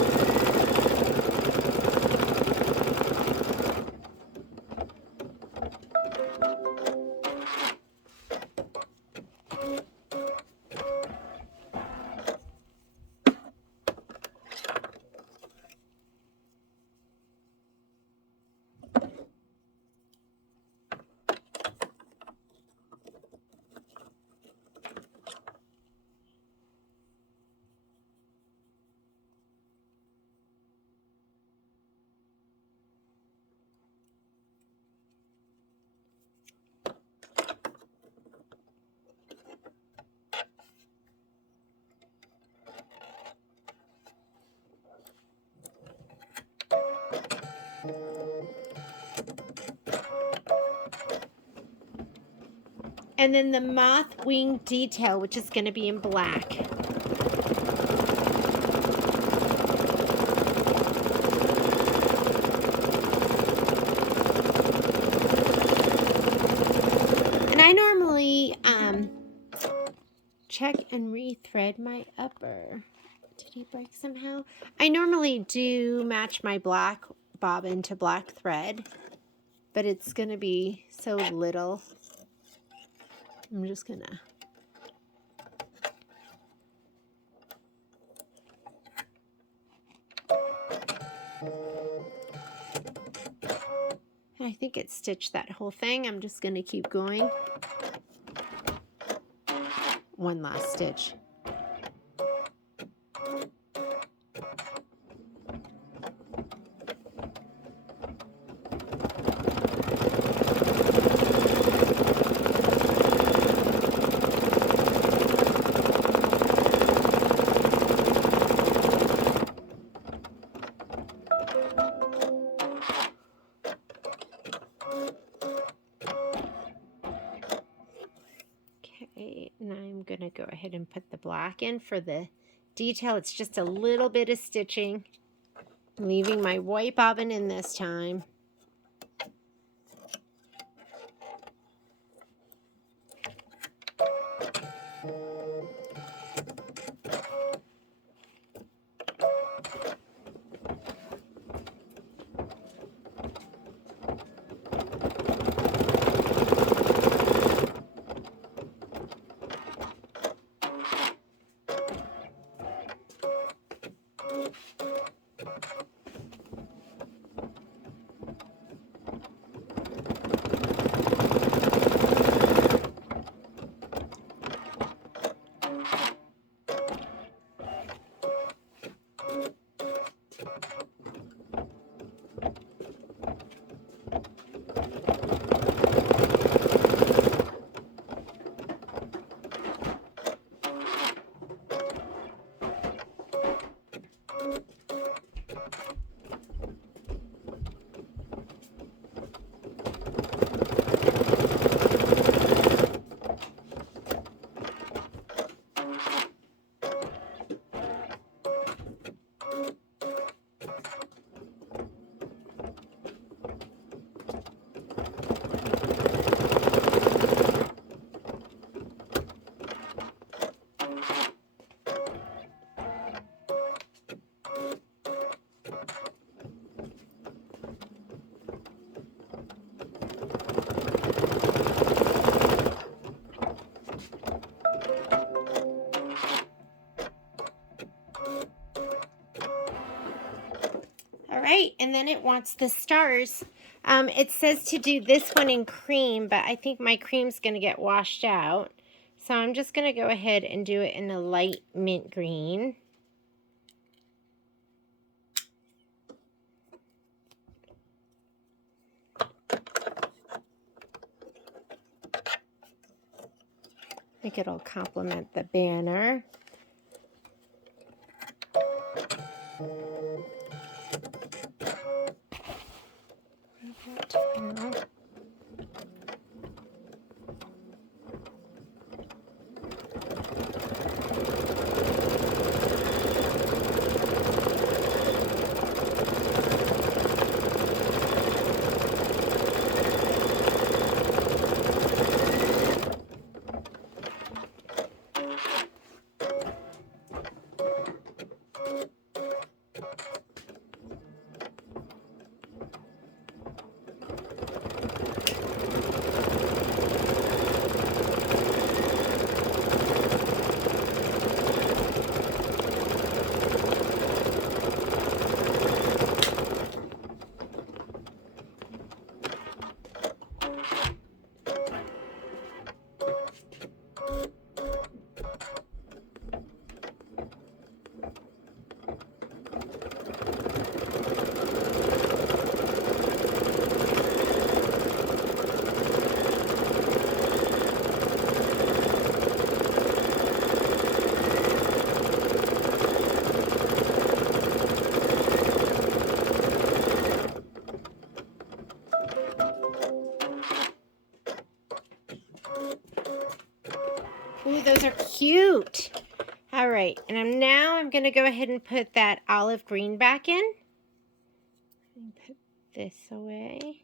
And then the moth wing detail, which is going to be in black. And I normally check and rethread my upper. Did he break somehow? I normally do match my black bobbin to black thread, but it's going to be so little. I'm just going to I think it stitched that whole thing. I'm just going to keep going. One last stitch. And I'm going to go ahead and put the black in for the detail. It's just a little bit of stitching. I'm leaving my white bobbin in this time. Right, and then it wants the stars. It says to do this one in cream, but I think my cream's going to get washed out. So I'm just going to go ahead and do it in a light mint green. I think it'll complement the banner. Ooh, those are cute. All right, and I'm going to go ahead and put that olive green back in. Put this away.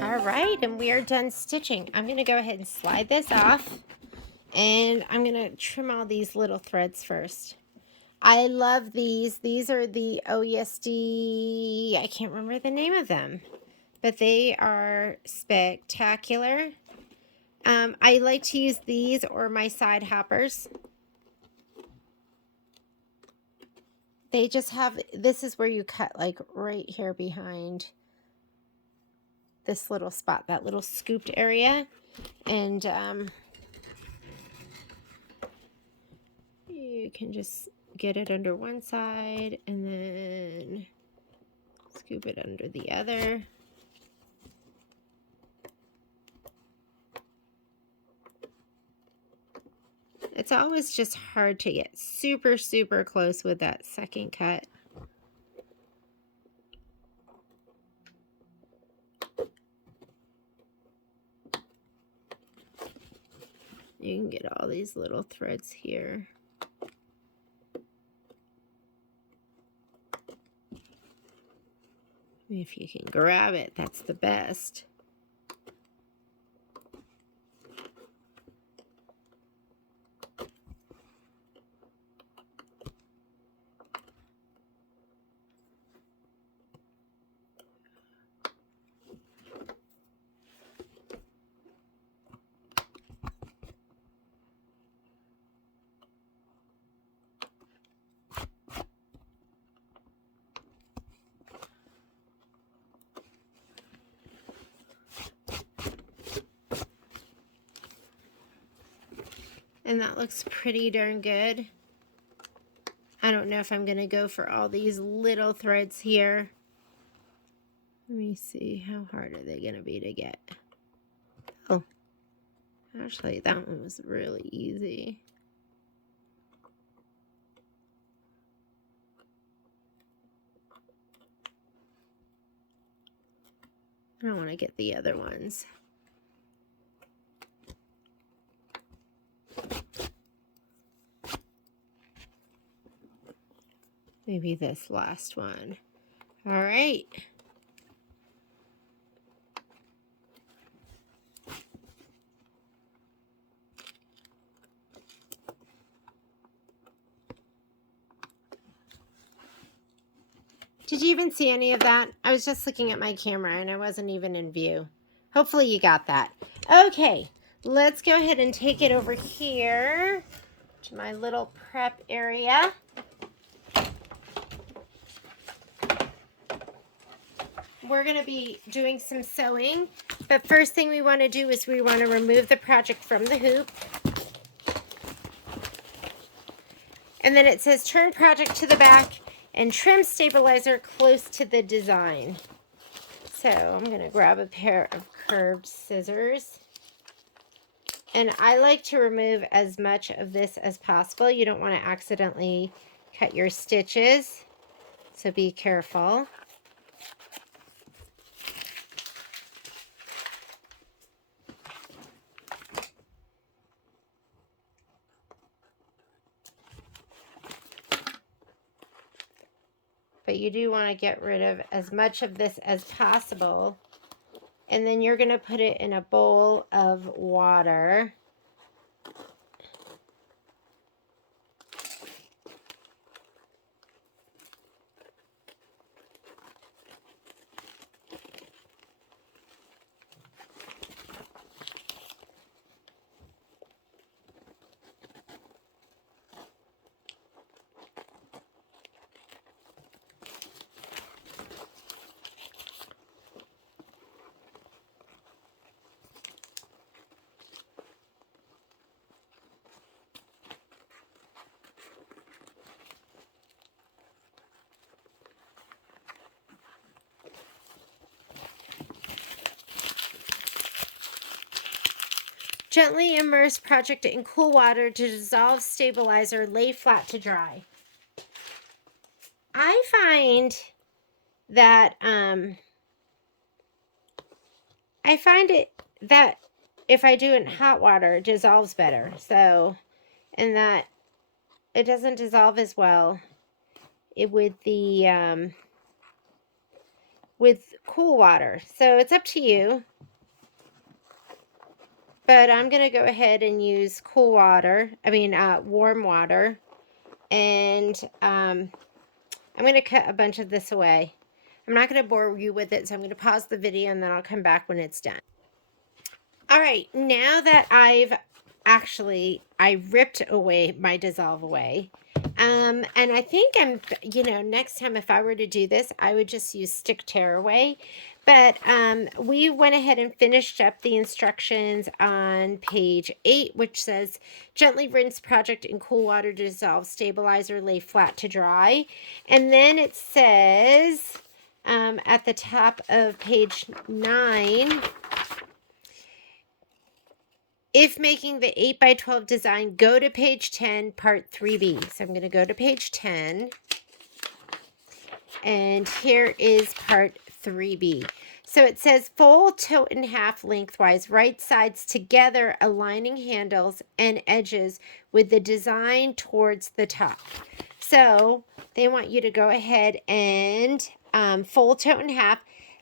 All right, and we are done stitching. I'm going to go ahead and slide this off, and I'm going to trim all these little threads first. I love these. These are the OESD, I can't remember the name of them, but they are spectacular. I like to use these or my side hoppers. They just have, this is where you cut like right here behind this little spot, that little scooped area. And you can just get it under one side and then scoop it under the other. It's always just hard to get super, super close with that second cut. You can get all these little threads here. If you can grab it, that's the best. And that looks pretty darn good. I don't know if I'm going to go for all these little threads here. Let me see, how hard are they going to be to get? Oh, actually that one was really easy. I don't want to get the other ones. Maybe this last one. All right. Did you even see any of that? I was just looking at my camera and I wasn't even in view. Hopefully you got that. Okay, let's go ahead and take it over here to my little prep area. we're going to be doing some sewing. But first thing we want to do is we want to remove the project from the hoop. And then it says turn project to the back and trim stabilizer close to the design. So I'm going to grab a pair of curved scissors. And I like to remove as much of this as possible. You don't want to accidentally cut your stitches, so be careful. But you do want to get rid of as much of this as possible. And then you're going to put it in a bowl of water. Gently immerse project in cool water to dissolve stabilizer, lay flat to dry. I find that that if I do it in hot water, it dissolves better. So, and that it doesn't dissolve as well with the with cool water. So it's up to you. But I'm going to go ahead and use warm water. And I'm going to cut a bunch of this away. I'm not going to bore you with it, so I'm going to pause the video and then I'll come back when it's done. All right, now that I ripped away my dissolve away. And I think next time if I were to do this, I would just use stick tearaway. But we went ahead and finished up the instructions on page 8, which says, gently rinse project in cool water to dissolve stabilizer, lay flat to dry. And then it says at the top of page 9, if making the 8x12 design, go to page 10, part 3B. So I'm going to go to page 10. And here is part 3B. So it says fold tote in half lengthwise, right sides together, aligning handles and edges with the design towards the top. So they want you to go ahead and fold tote in half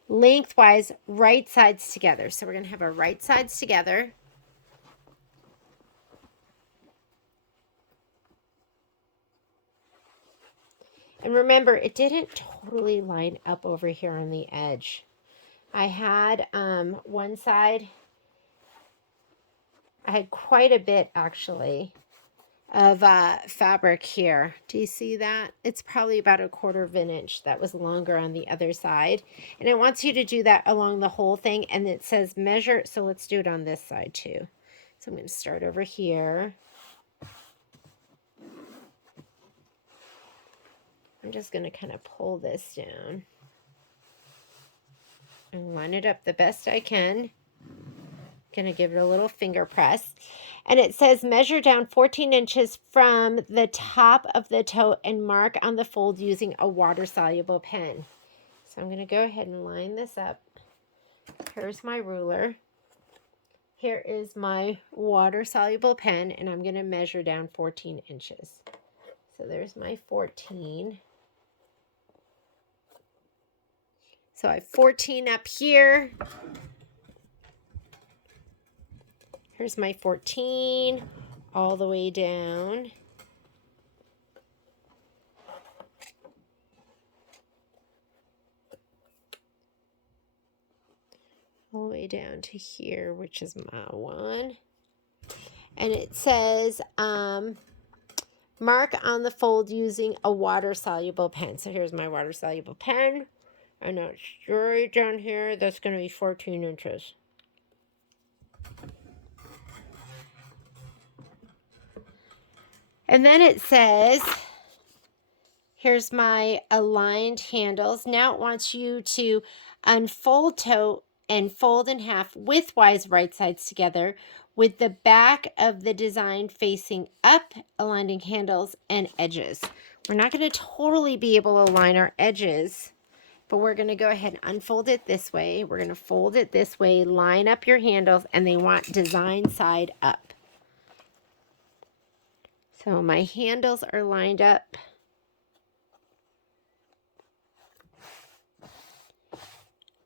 lengthwise, right sides together. So we're going to have our right sides together. And remember, it didn't totally line up over here on the edge. I had one side, I had quite a bit actually of fabric here. Do you see that? It's probably about 1/4 of an inch that was longer on the other side. And it wants you to do that along the whole thing. And it says measure. So let's do it on this side too. So I'm going to start over here. I'm just going to kind of pull this down and line it up the best I can. Going to give it a little finger press. And it says measure down 14 inches from the top of the tote and mark on the fold using a water-soluble pen. So I'm going to go ahead and line this up. Here's my ruler. Here is my water-soluble pen, and I'm going to measure down 14 inches. So there's my 14. So I have 14 up here. Here's my 14 all the way down. All the way down to here, which is my 1. And it says, mark on the fold using a water-soluble pen. So here's my water-soluble pen. And now straight down here, that's going to be 14 inches. And then it says, here's my aligned handles. Now it wants you to unfold toe and fold in half widthwise right sides together with the back of the design facing up, aligning handles and edges. We're not going to totally be able to align our edges, but we're going to go ahead and unfold it this way. We're going to fold it this way, line up your handles, and they want design side up. So my handles are lined up.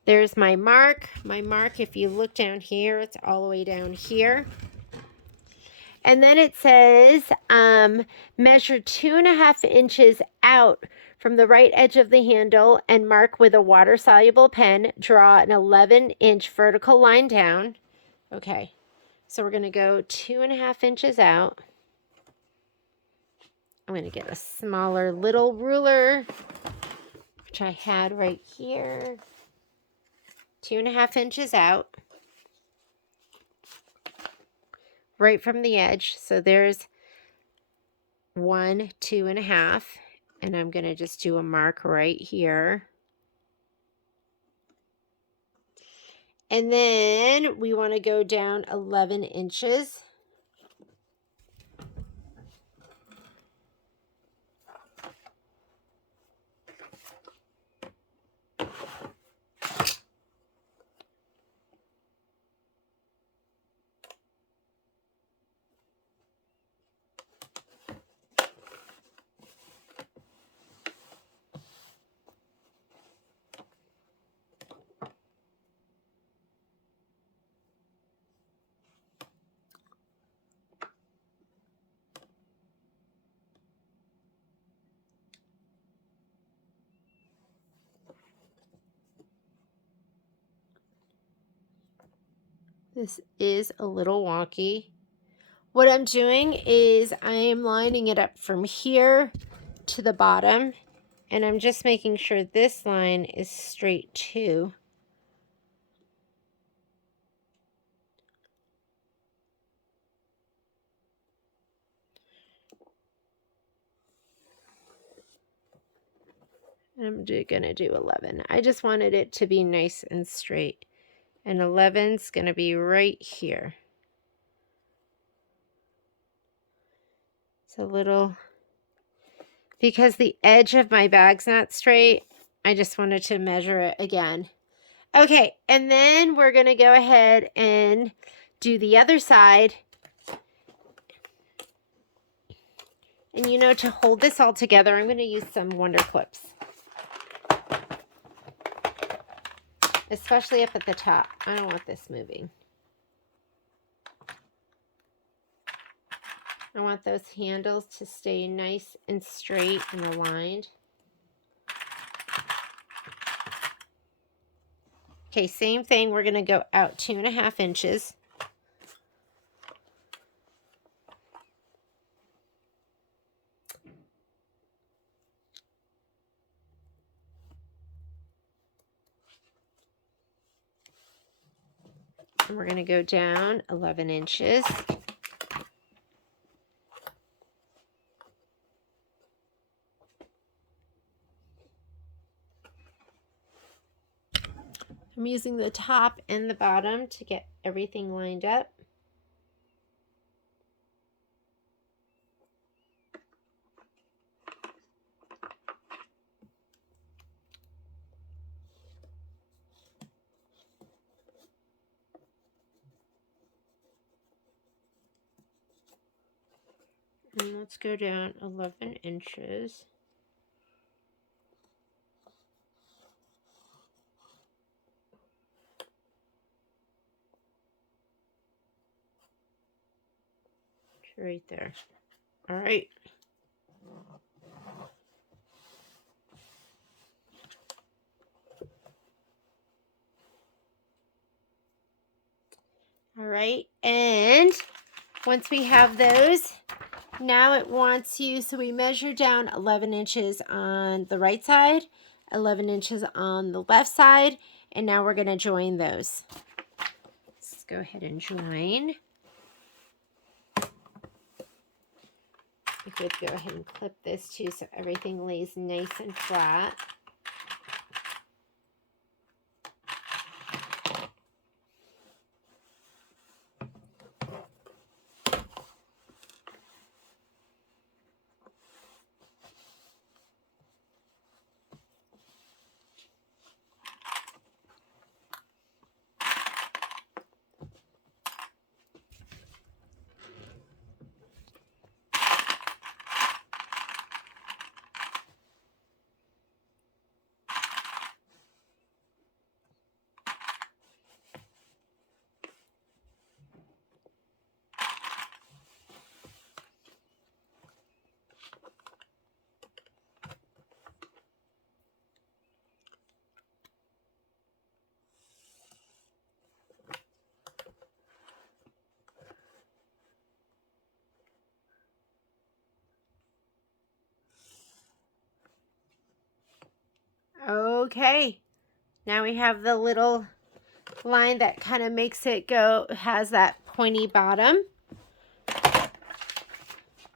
There's my mark. My mark, if you look down here, it's all the way down here. And then it says, measure 2.5 inches out from the right edge of the handle and mark with a water-soluble pen. Draw an 11-inch vertical line down. Okay, so we're going to go 2.5 inches out. I'm going to get a smaller little ruler, which I had right here. 2.5 inches out, right from the edge. So there's 1, 2.5, and I'm going to just do a mark right here. And then we want to go down 11 inches. This is a little wonky. What I'm doing is I am lining it up from here to the bottom, and I'm just making sure this line is straight too. And I'm going to do 11. I just wanted it to be nice and straight. And 11's going to be right here. It's a little, because the edge of my bag's not straight, I just wanted to measure it again. Okay, and then we're going to go ahead and do the other side. And you know, to hold this all together, I'm going to use some Wonder Clips. Especially up at the top. I don't want this moving. I want those handles to stay nice and straight and aligned. Okay, same thing. We're going to go out 2.5 inches. And we're going to go down 11 inches. I'm using the top and the bottom to get everything lined up. And let's go down 11 inches. Right there. All right. All right, and once we have those, now it wants you, so we measure down 11 inches on the right side, 11 inches on the left side, and now we're going to join those. Let's go ahead and join. You could go ahead and clip this too so everything lays nice and flat. Okay, now we have the little line that kind of makes it go, has that pointy bottom.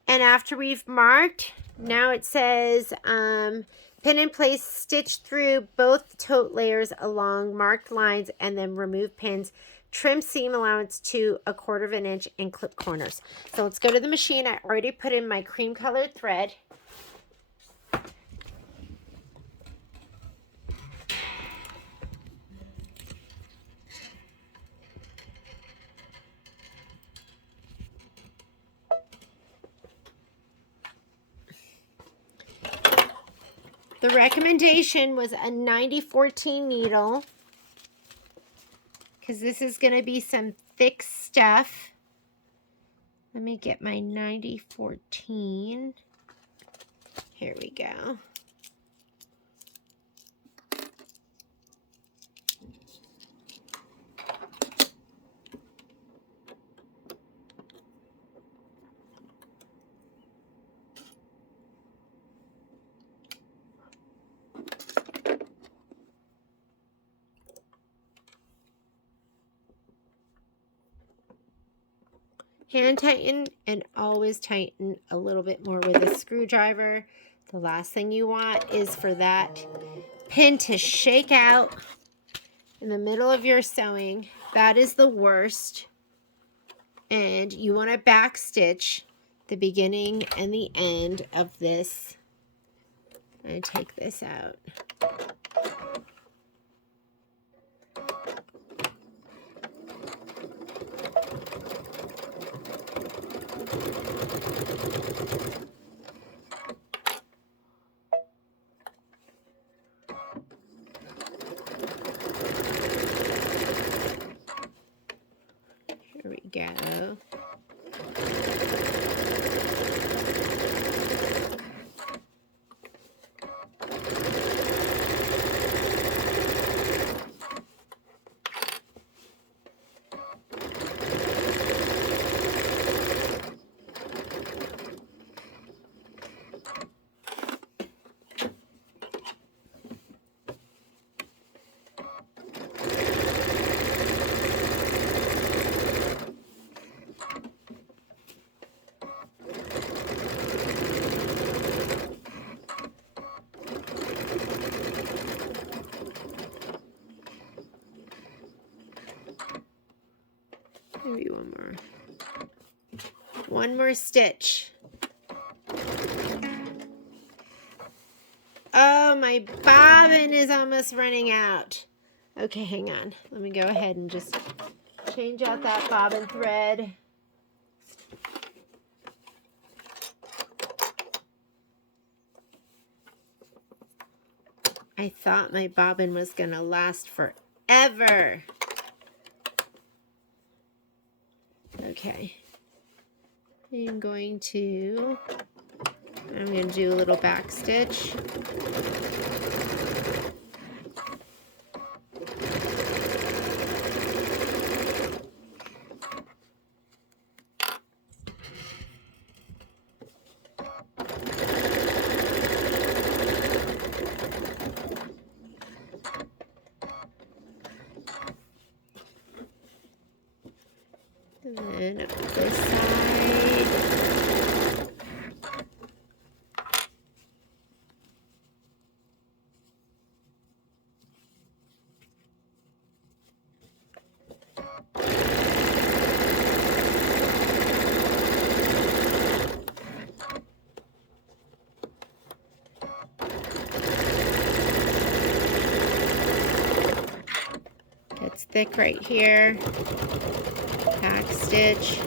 And after we've marked, now it says pin and place, stitch through both tote layers along marked lines and then remove pins. Trim seam allowance to 1/4 of an inch and clip corners. So let's go to the machine. I already put in my cream colored thread. The recommendation was a 90-14 needle because this is going to be some thick stuff. Let me get my 90-14. Here we go. Hand tighten and always tighten a little bit more with a screwdriver. The last thing you want is for that pin to shake out in the middle of your sewing. That is the worst. And you want to back stitch the beginning and the end of this. And take this out. Here we go. Maybe one more. One more stitch. Oh, my bobbin is almost running out. Okay, hang on. Let me go ahead and just change out that bobbin thread. I thought my bobbin was going to last forever. Okay. I'm going to do a little back stitch. thick right here. Back stitch.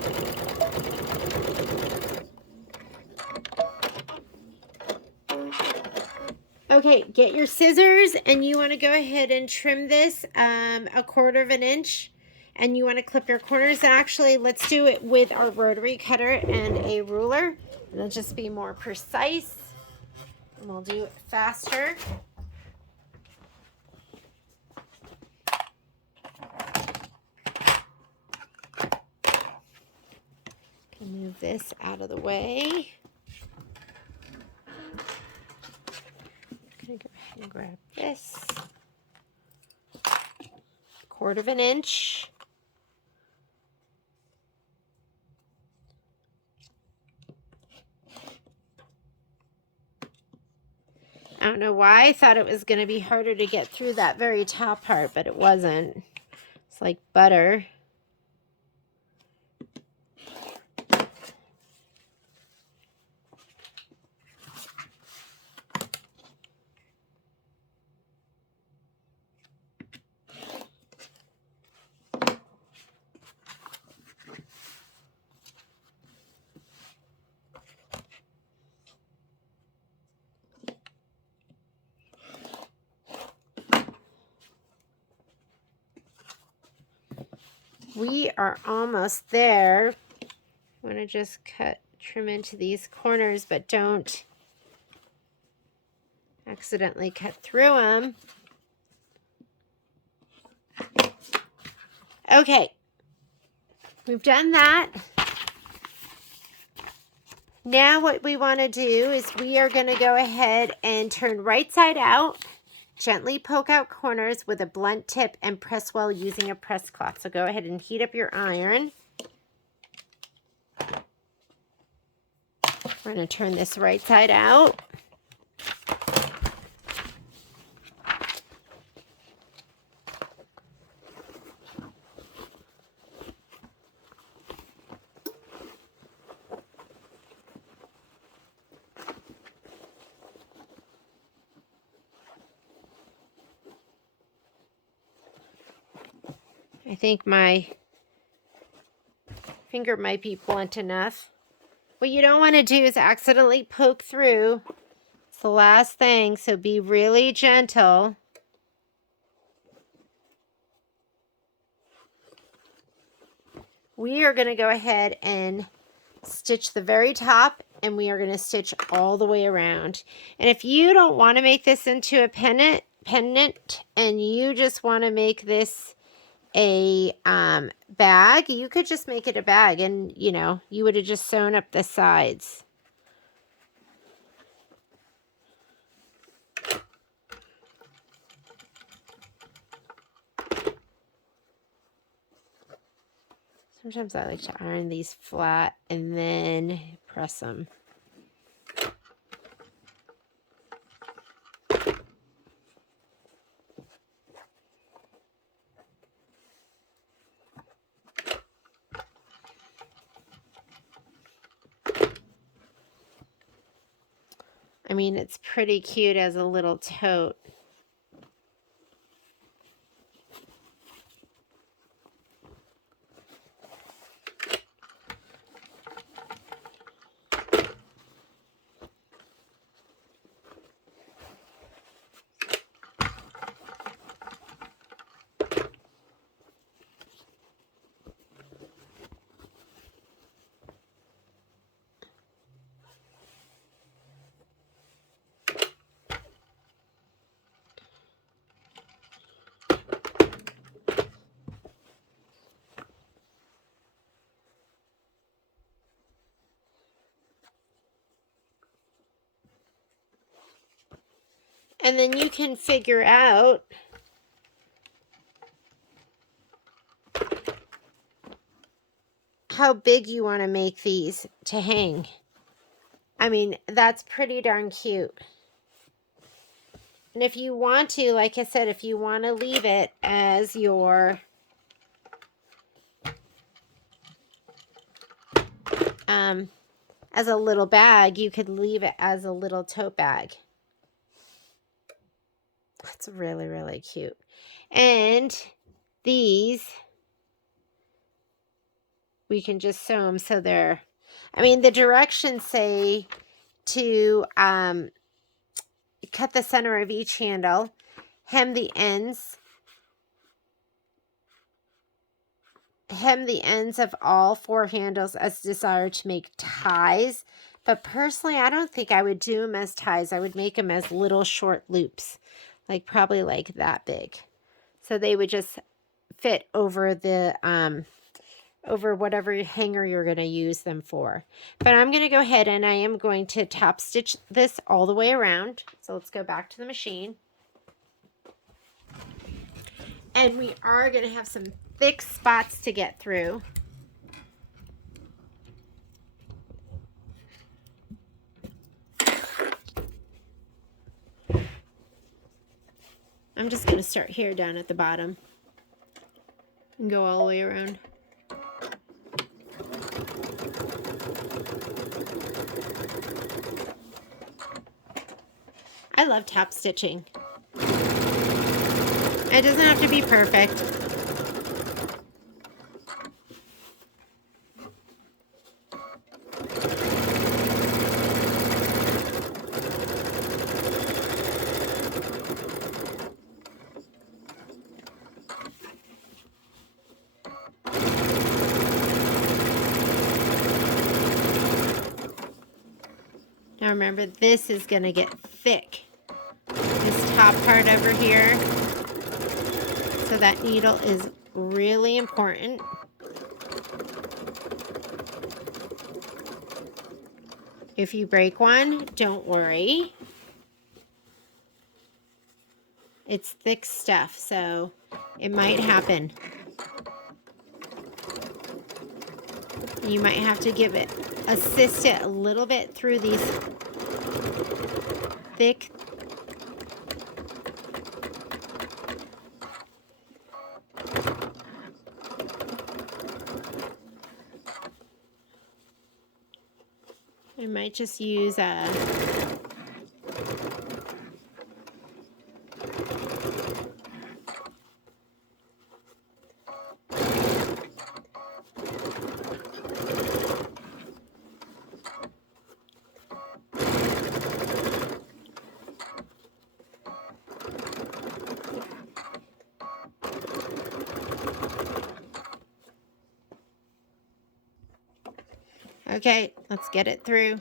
Okay, get your scissors and you want to go ahead and trim this 1/4 of an inch, and you want to clip your corners. Actually, let's do it with our rotary cutter and a ruler. It'll just be more precise and we'll do it faster. Move this out of the way. I'm gonna go ahead and grab this 1/4 of an inch. I don't know why I thought it was going to be harder to get through that very top part, but it wasn't. It's like butter. We are almost there. I want to just trim into these corners, but don't accidentally cut through them. Okay, we've done that. Now what we want to do is we are going to go ahead and turn right side out. Gently poke out corners with a blunt tip and press well using a press cloth. So go ahead and heat up your iron. We're going to turn this right side out. I think my finger might be blunt enough. What you don't want to do is accidentally poke through. It's the last thing, so be really gentle. We are going to go ahead and stitch the very top, and we are going to stitch all the way around. And if you don't want to make this into a pennant, and you just want to make this a bag, you could just make it a bag, and you know, you would have just sewn up the sides. Sometimes I like to iron these flat and then press them. I mean, it's pretty cute as a little tote. And then you can figure out how big you want to make these to hang. I mean, that's pretty darn cute. And if you want to, like I said, if you want to leave it as your as a little bag, you could leave it as a little tote bag. That's really, really cute. And these, we can just sew them so they're, I mean, the directions say to cut the center of each handle, hem the ends of all 4 handles as desired to make ties. But personally, I don't think I would do them as ties. I would make them as little short loops, like probably like that big. So they would just fit over the over whatever hanger you're going to use them for. But I'm going to go ahead and I am going to top stitch this all the way around. So let's go back to the machine. And we are going to have some thick spots to get through. I'm just going to start here down at the bottom and go all the way around. I love top stitching. It doesn't have to be perfect. Now remember, this is going to get thick. This top part over here. So that needle is really important. If you break one, don't worry. It's thick stuff, so it might happen. You might have to assist it a little bit through these thick. I might just use a Okay, let's get it through.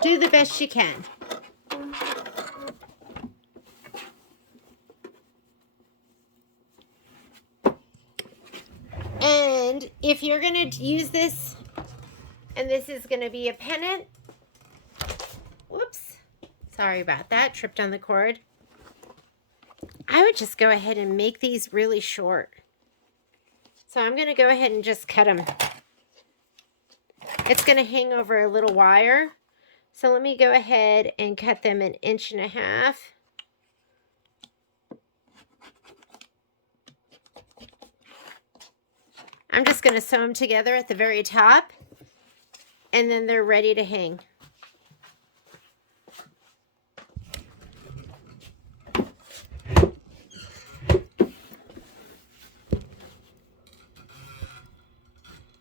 Do the best you can. And if you're going to use this, and this is going to be a pennant, whoops, sorry about that, tripped on the cord. I would just go ahead and make these really short. So I'm going to go ahead and just cut them. It's going to hang over a little wire. So let me go ahead and cut them 1.5 inches. I'm just going to sew them together at the very top, and then they're ready to hang.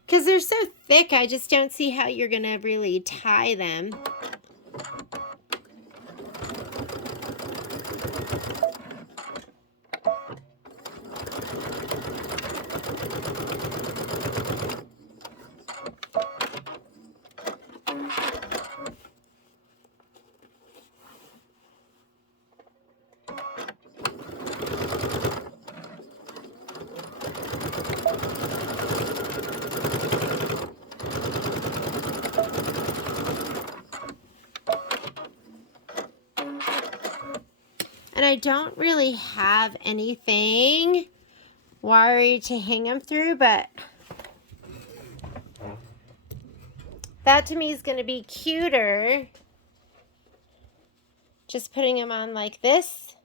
Because they're so thick, I just don't see how you're going to really tie them. And I don't really have anything wiry to hang them through, but that to me is going to be cuter, just putting them on like this,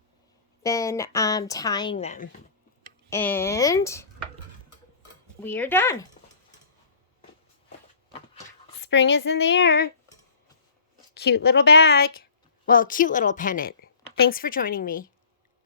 than tying them. And we are done. Spring is in the air. Cute little bag. Well, cute little pennant. Thanks for joining me.